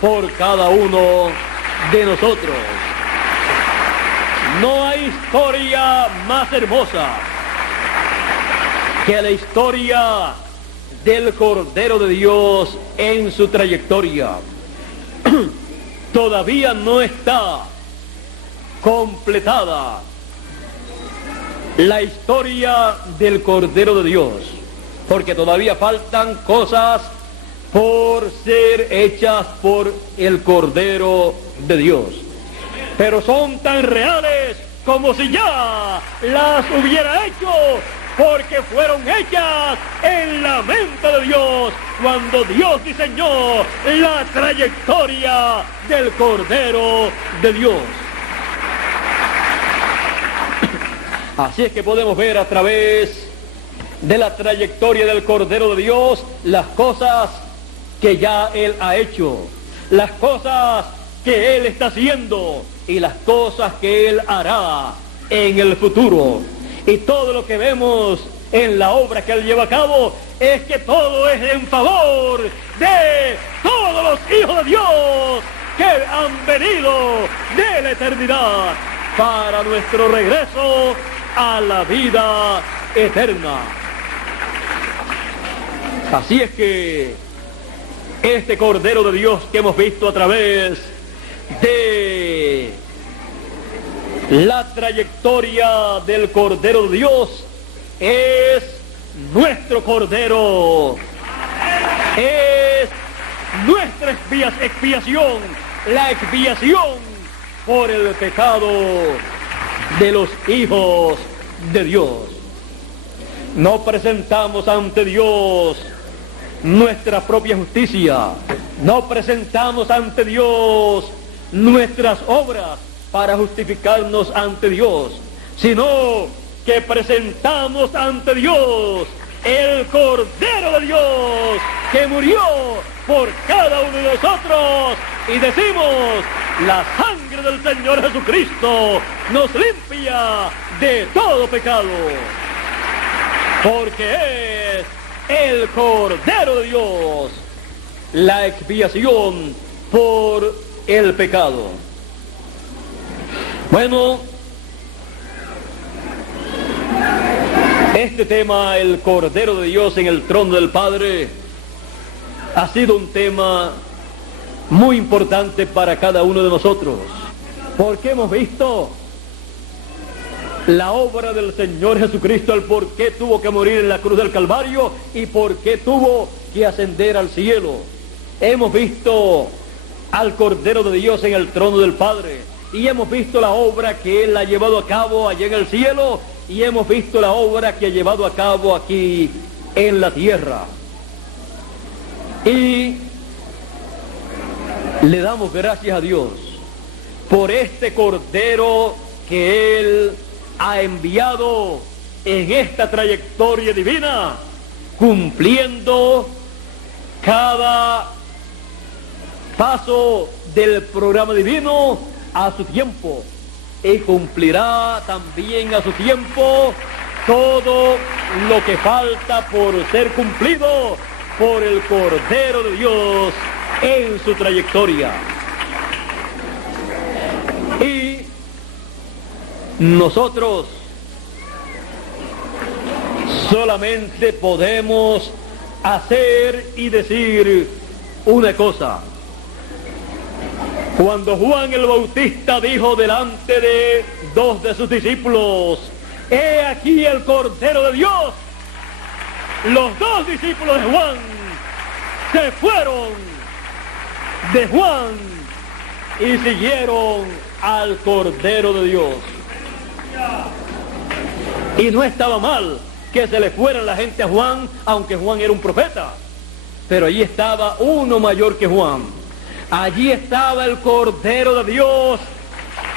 por cada uno de nosotros. No hay historia más hermosa que la historia del Cordero de Dios en su trayectoria. Todavía no está completada la historia del Cordero de Dios, porque todavía faltan cosas por ser hechas por el Cordero de Dios, pero son tan reales como si ya las hubiera hecho, porque fueron hechas en la mente de Dios cuando Dios diseñó la trayectoria del Cordero de Dios. Así es que podemos ver a través de la trayectoria del Cordero de Dios las cosas que ya Él ha hecho, las cosas que Él está haciendo y las cosas que Él hará en el futuro. Y todo lo que vemos en la obra que Él lleva a cabo es que todo es en favor de todos los hijos de Dios que han venido de la eternidad para nuestro regreso a la vida eterna. Así es que este Cordero de Dios que hemos visto a través de la trayectoria del Cordero de Dios es nuestro Cordero, es nuestra expiación, la expiación por el pecado de los hijos de Dios. No presentamos ante Dios nuestra propia justicia, no presentamos ante Dios nuestras obras para justificarnos ante Dios, sino que presentamos ante Dios el Cordero de Dios que murió por cada uno de nosotros, y decimos: la sangre del Señor Jesucristo nos limpia de todo pecado, porque es el Cordero de Dios, la expiación por el pecado. Bueno, este tema, el Cordero de Dios en el trono del Padre, ha sido un tema muy importante para cada uno de nosotros, porque hemos visto la obra del Señor Jesucristo, el por qué tuvo que morir en la cruz del Calvario y por qué tuvo que ascender al cielo. Hemos visto al Cordero de Dios en el trono del Padre, y hemos visto la obra que Él ha llevado a cabo allá en el cielo, y hemos visto la obra que ha llevado a cabo aquí en la tierra. Y le damos gracias a Dios por este Cordero que Él ha enviado en esta trayectoria divina, cumpliendo cada paso del programa divino a su tiempo, y cumplirá también a su tiempo todo lo que falta por ser cumplido por el Cordero de Dios en su trayectoria. Y nosotros solamente podemos hacer y decir una cosa. Cuando Juan el Bautista dijo delante de dos de sus discípulos: «He aquí el Cordero de Dios», los dos discípulos de Juan se fueron de Juan y siguieron al Cordero de Dios. Y no estaba mal que se le fuera la gente a Juan, aunque Juan era un profeta, pero allí estaba uno mayor que Juan. Allí estaba el Cordero de Dios,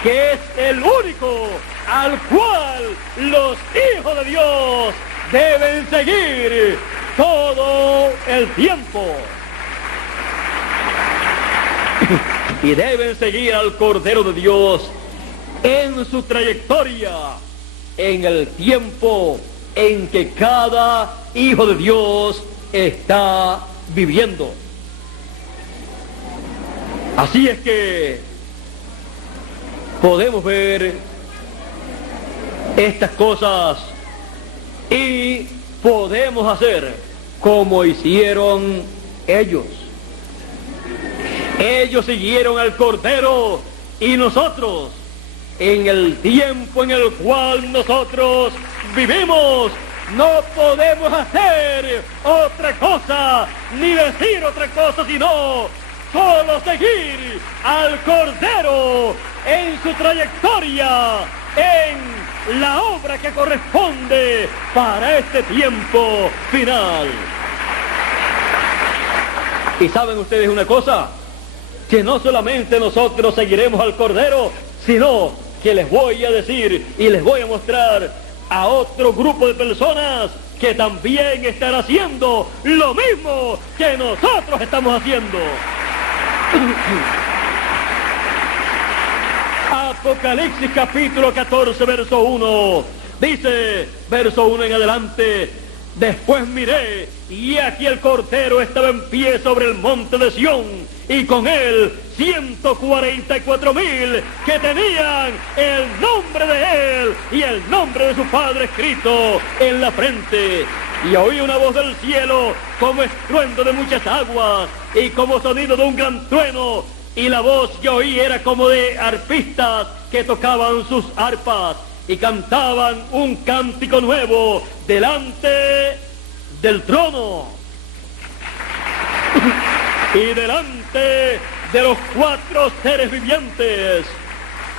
que es el único al cual los hijos de Dios deben seguir todo el tiempo. Y deben seguir al Cordero de Dios en su trayectoria, en el tiempo en que cada hijo de Dios está viviendo. Así es que podemos ver estas cosas y podemos hacer como hicieron ellos. Ellos siguieron al Cordero, y nosotros, en el tiempo en el cual nosotros vivimos, no podemos hacer otra cosa, ni decir otra cosa, sino solo seguir al Cordero en su trayectoria, en la obra que corresponde para este tiempo final. ¿Y saben ustedes una cosa? Que no solamente nosotros seguiremos al Cordero, sino que les voy a decir y les voy a mostrar a otro grupo de personas que también están haciendo lo mismo que nosotros estamos haciendo. Apocalipsis capítulo 14, verso 1. Dice, verso 1 en adelante: «Después miré, y aquí el Cordero estaba en pie sobre el monte de Sión, y con él 144,000 que tenían el nombre de él y el nombre de su Padre escrito en la frente. Y oí una voz del cielo como estruendo de muchas aguas y como sonido de un gran trueno, y la voz que oí era como de arpistas que tocaban sus arpas y cantaban un cántico nuevo delante del trono y delante de los 4 seres vivientes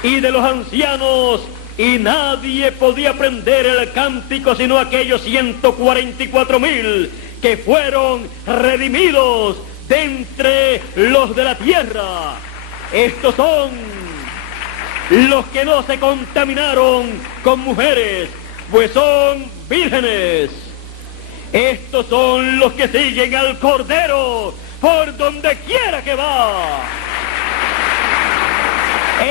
y de los ancianos, y nadie podía aprender el cántico sino aquellos 144,000 que fueron redimidos de entre los de la tierra. Estos son los que no se contaminaron con mujeres, pues son vírgenes. Estos son los que siguen al Cordero por donde quiera que va.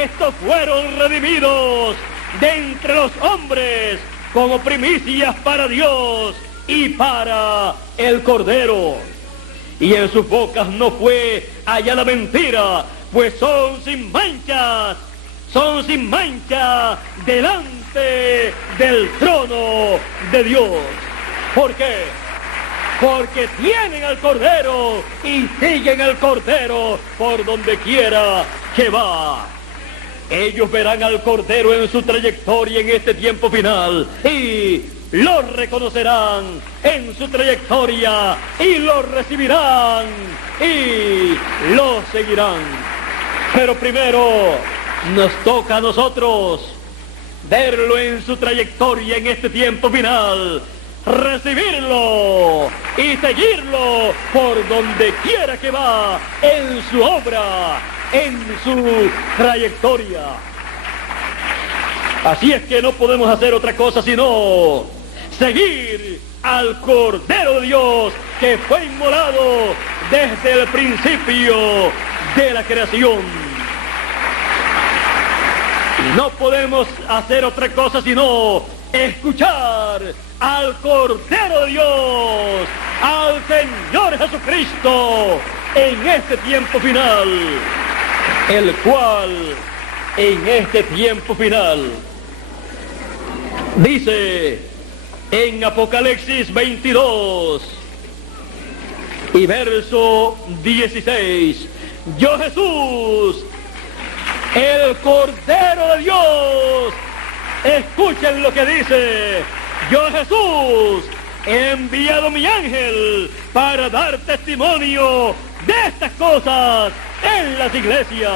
Estos fueron redimidos de entre los hombres como primicias para Dios y para el Cordero. Y en sus bocas no fue hallada mentira, pues son sin mancha delante del trono de Dios. ¿Por qué? Porque tienen al Cordero y siguen al Cordero por donde quiera que va. Ellos verán al Cordero en su trayectoria en este tiempo final y lo reconocerán en su trayectoria y lo recibirán y lo seguirán. Pero primero nos toca a nosotros verlo en su trayectoria en este tiempo final, recibirlo y seguirlo por donde quiera que va en su obra, en su trayectoria. Así es que no podemos hacer otra cosa sino seguir al Cordero de Dios que fue inmolado desde el principio de la creación. Y no podemos hacer otra cosa sino escuchar al Cordero de Dios, al Señor Jesucristo, en este tiempo final, el cual en este tiempo final dice en Apocalipsis 22 y verso 16, yo Jesús, el Cordero de Dios, escuchen lo que dice, yo Jesús he enviado mi ángel para dar testimonio de estas cosas en las iglesias.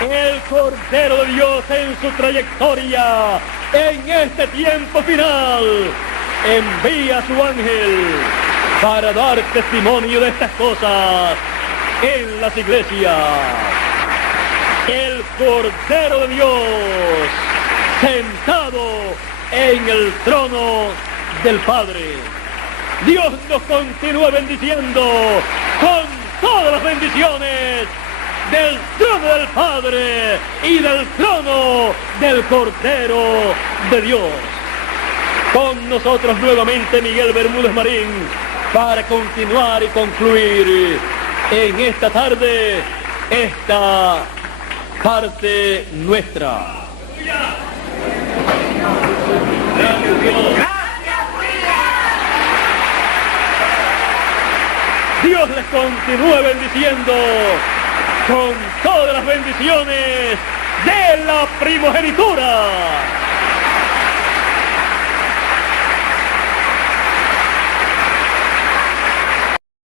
El Cordero de Dios en su trayectoria, en este tiempo final, envía a su ángel para dar testimonio de estas cosas en las iglesias. El Cordero de Dios sentado en el trono del Padre. Dios nos continúa bendiciendo con todas las bendiciones del trono del Padre y del trono del Cordero de Dios. Con nosotros nuevamente Miguel Bermúdez Marín para continuar y concluir en esta tarde esta parte nuestra. Gracias, Dios. Dios les continúe bendiciendo con todas las bendiciones de la primogenitura.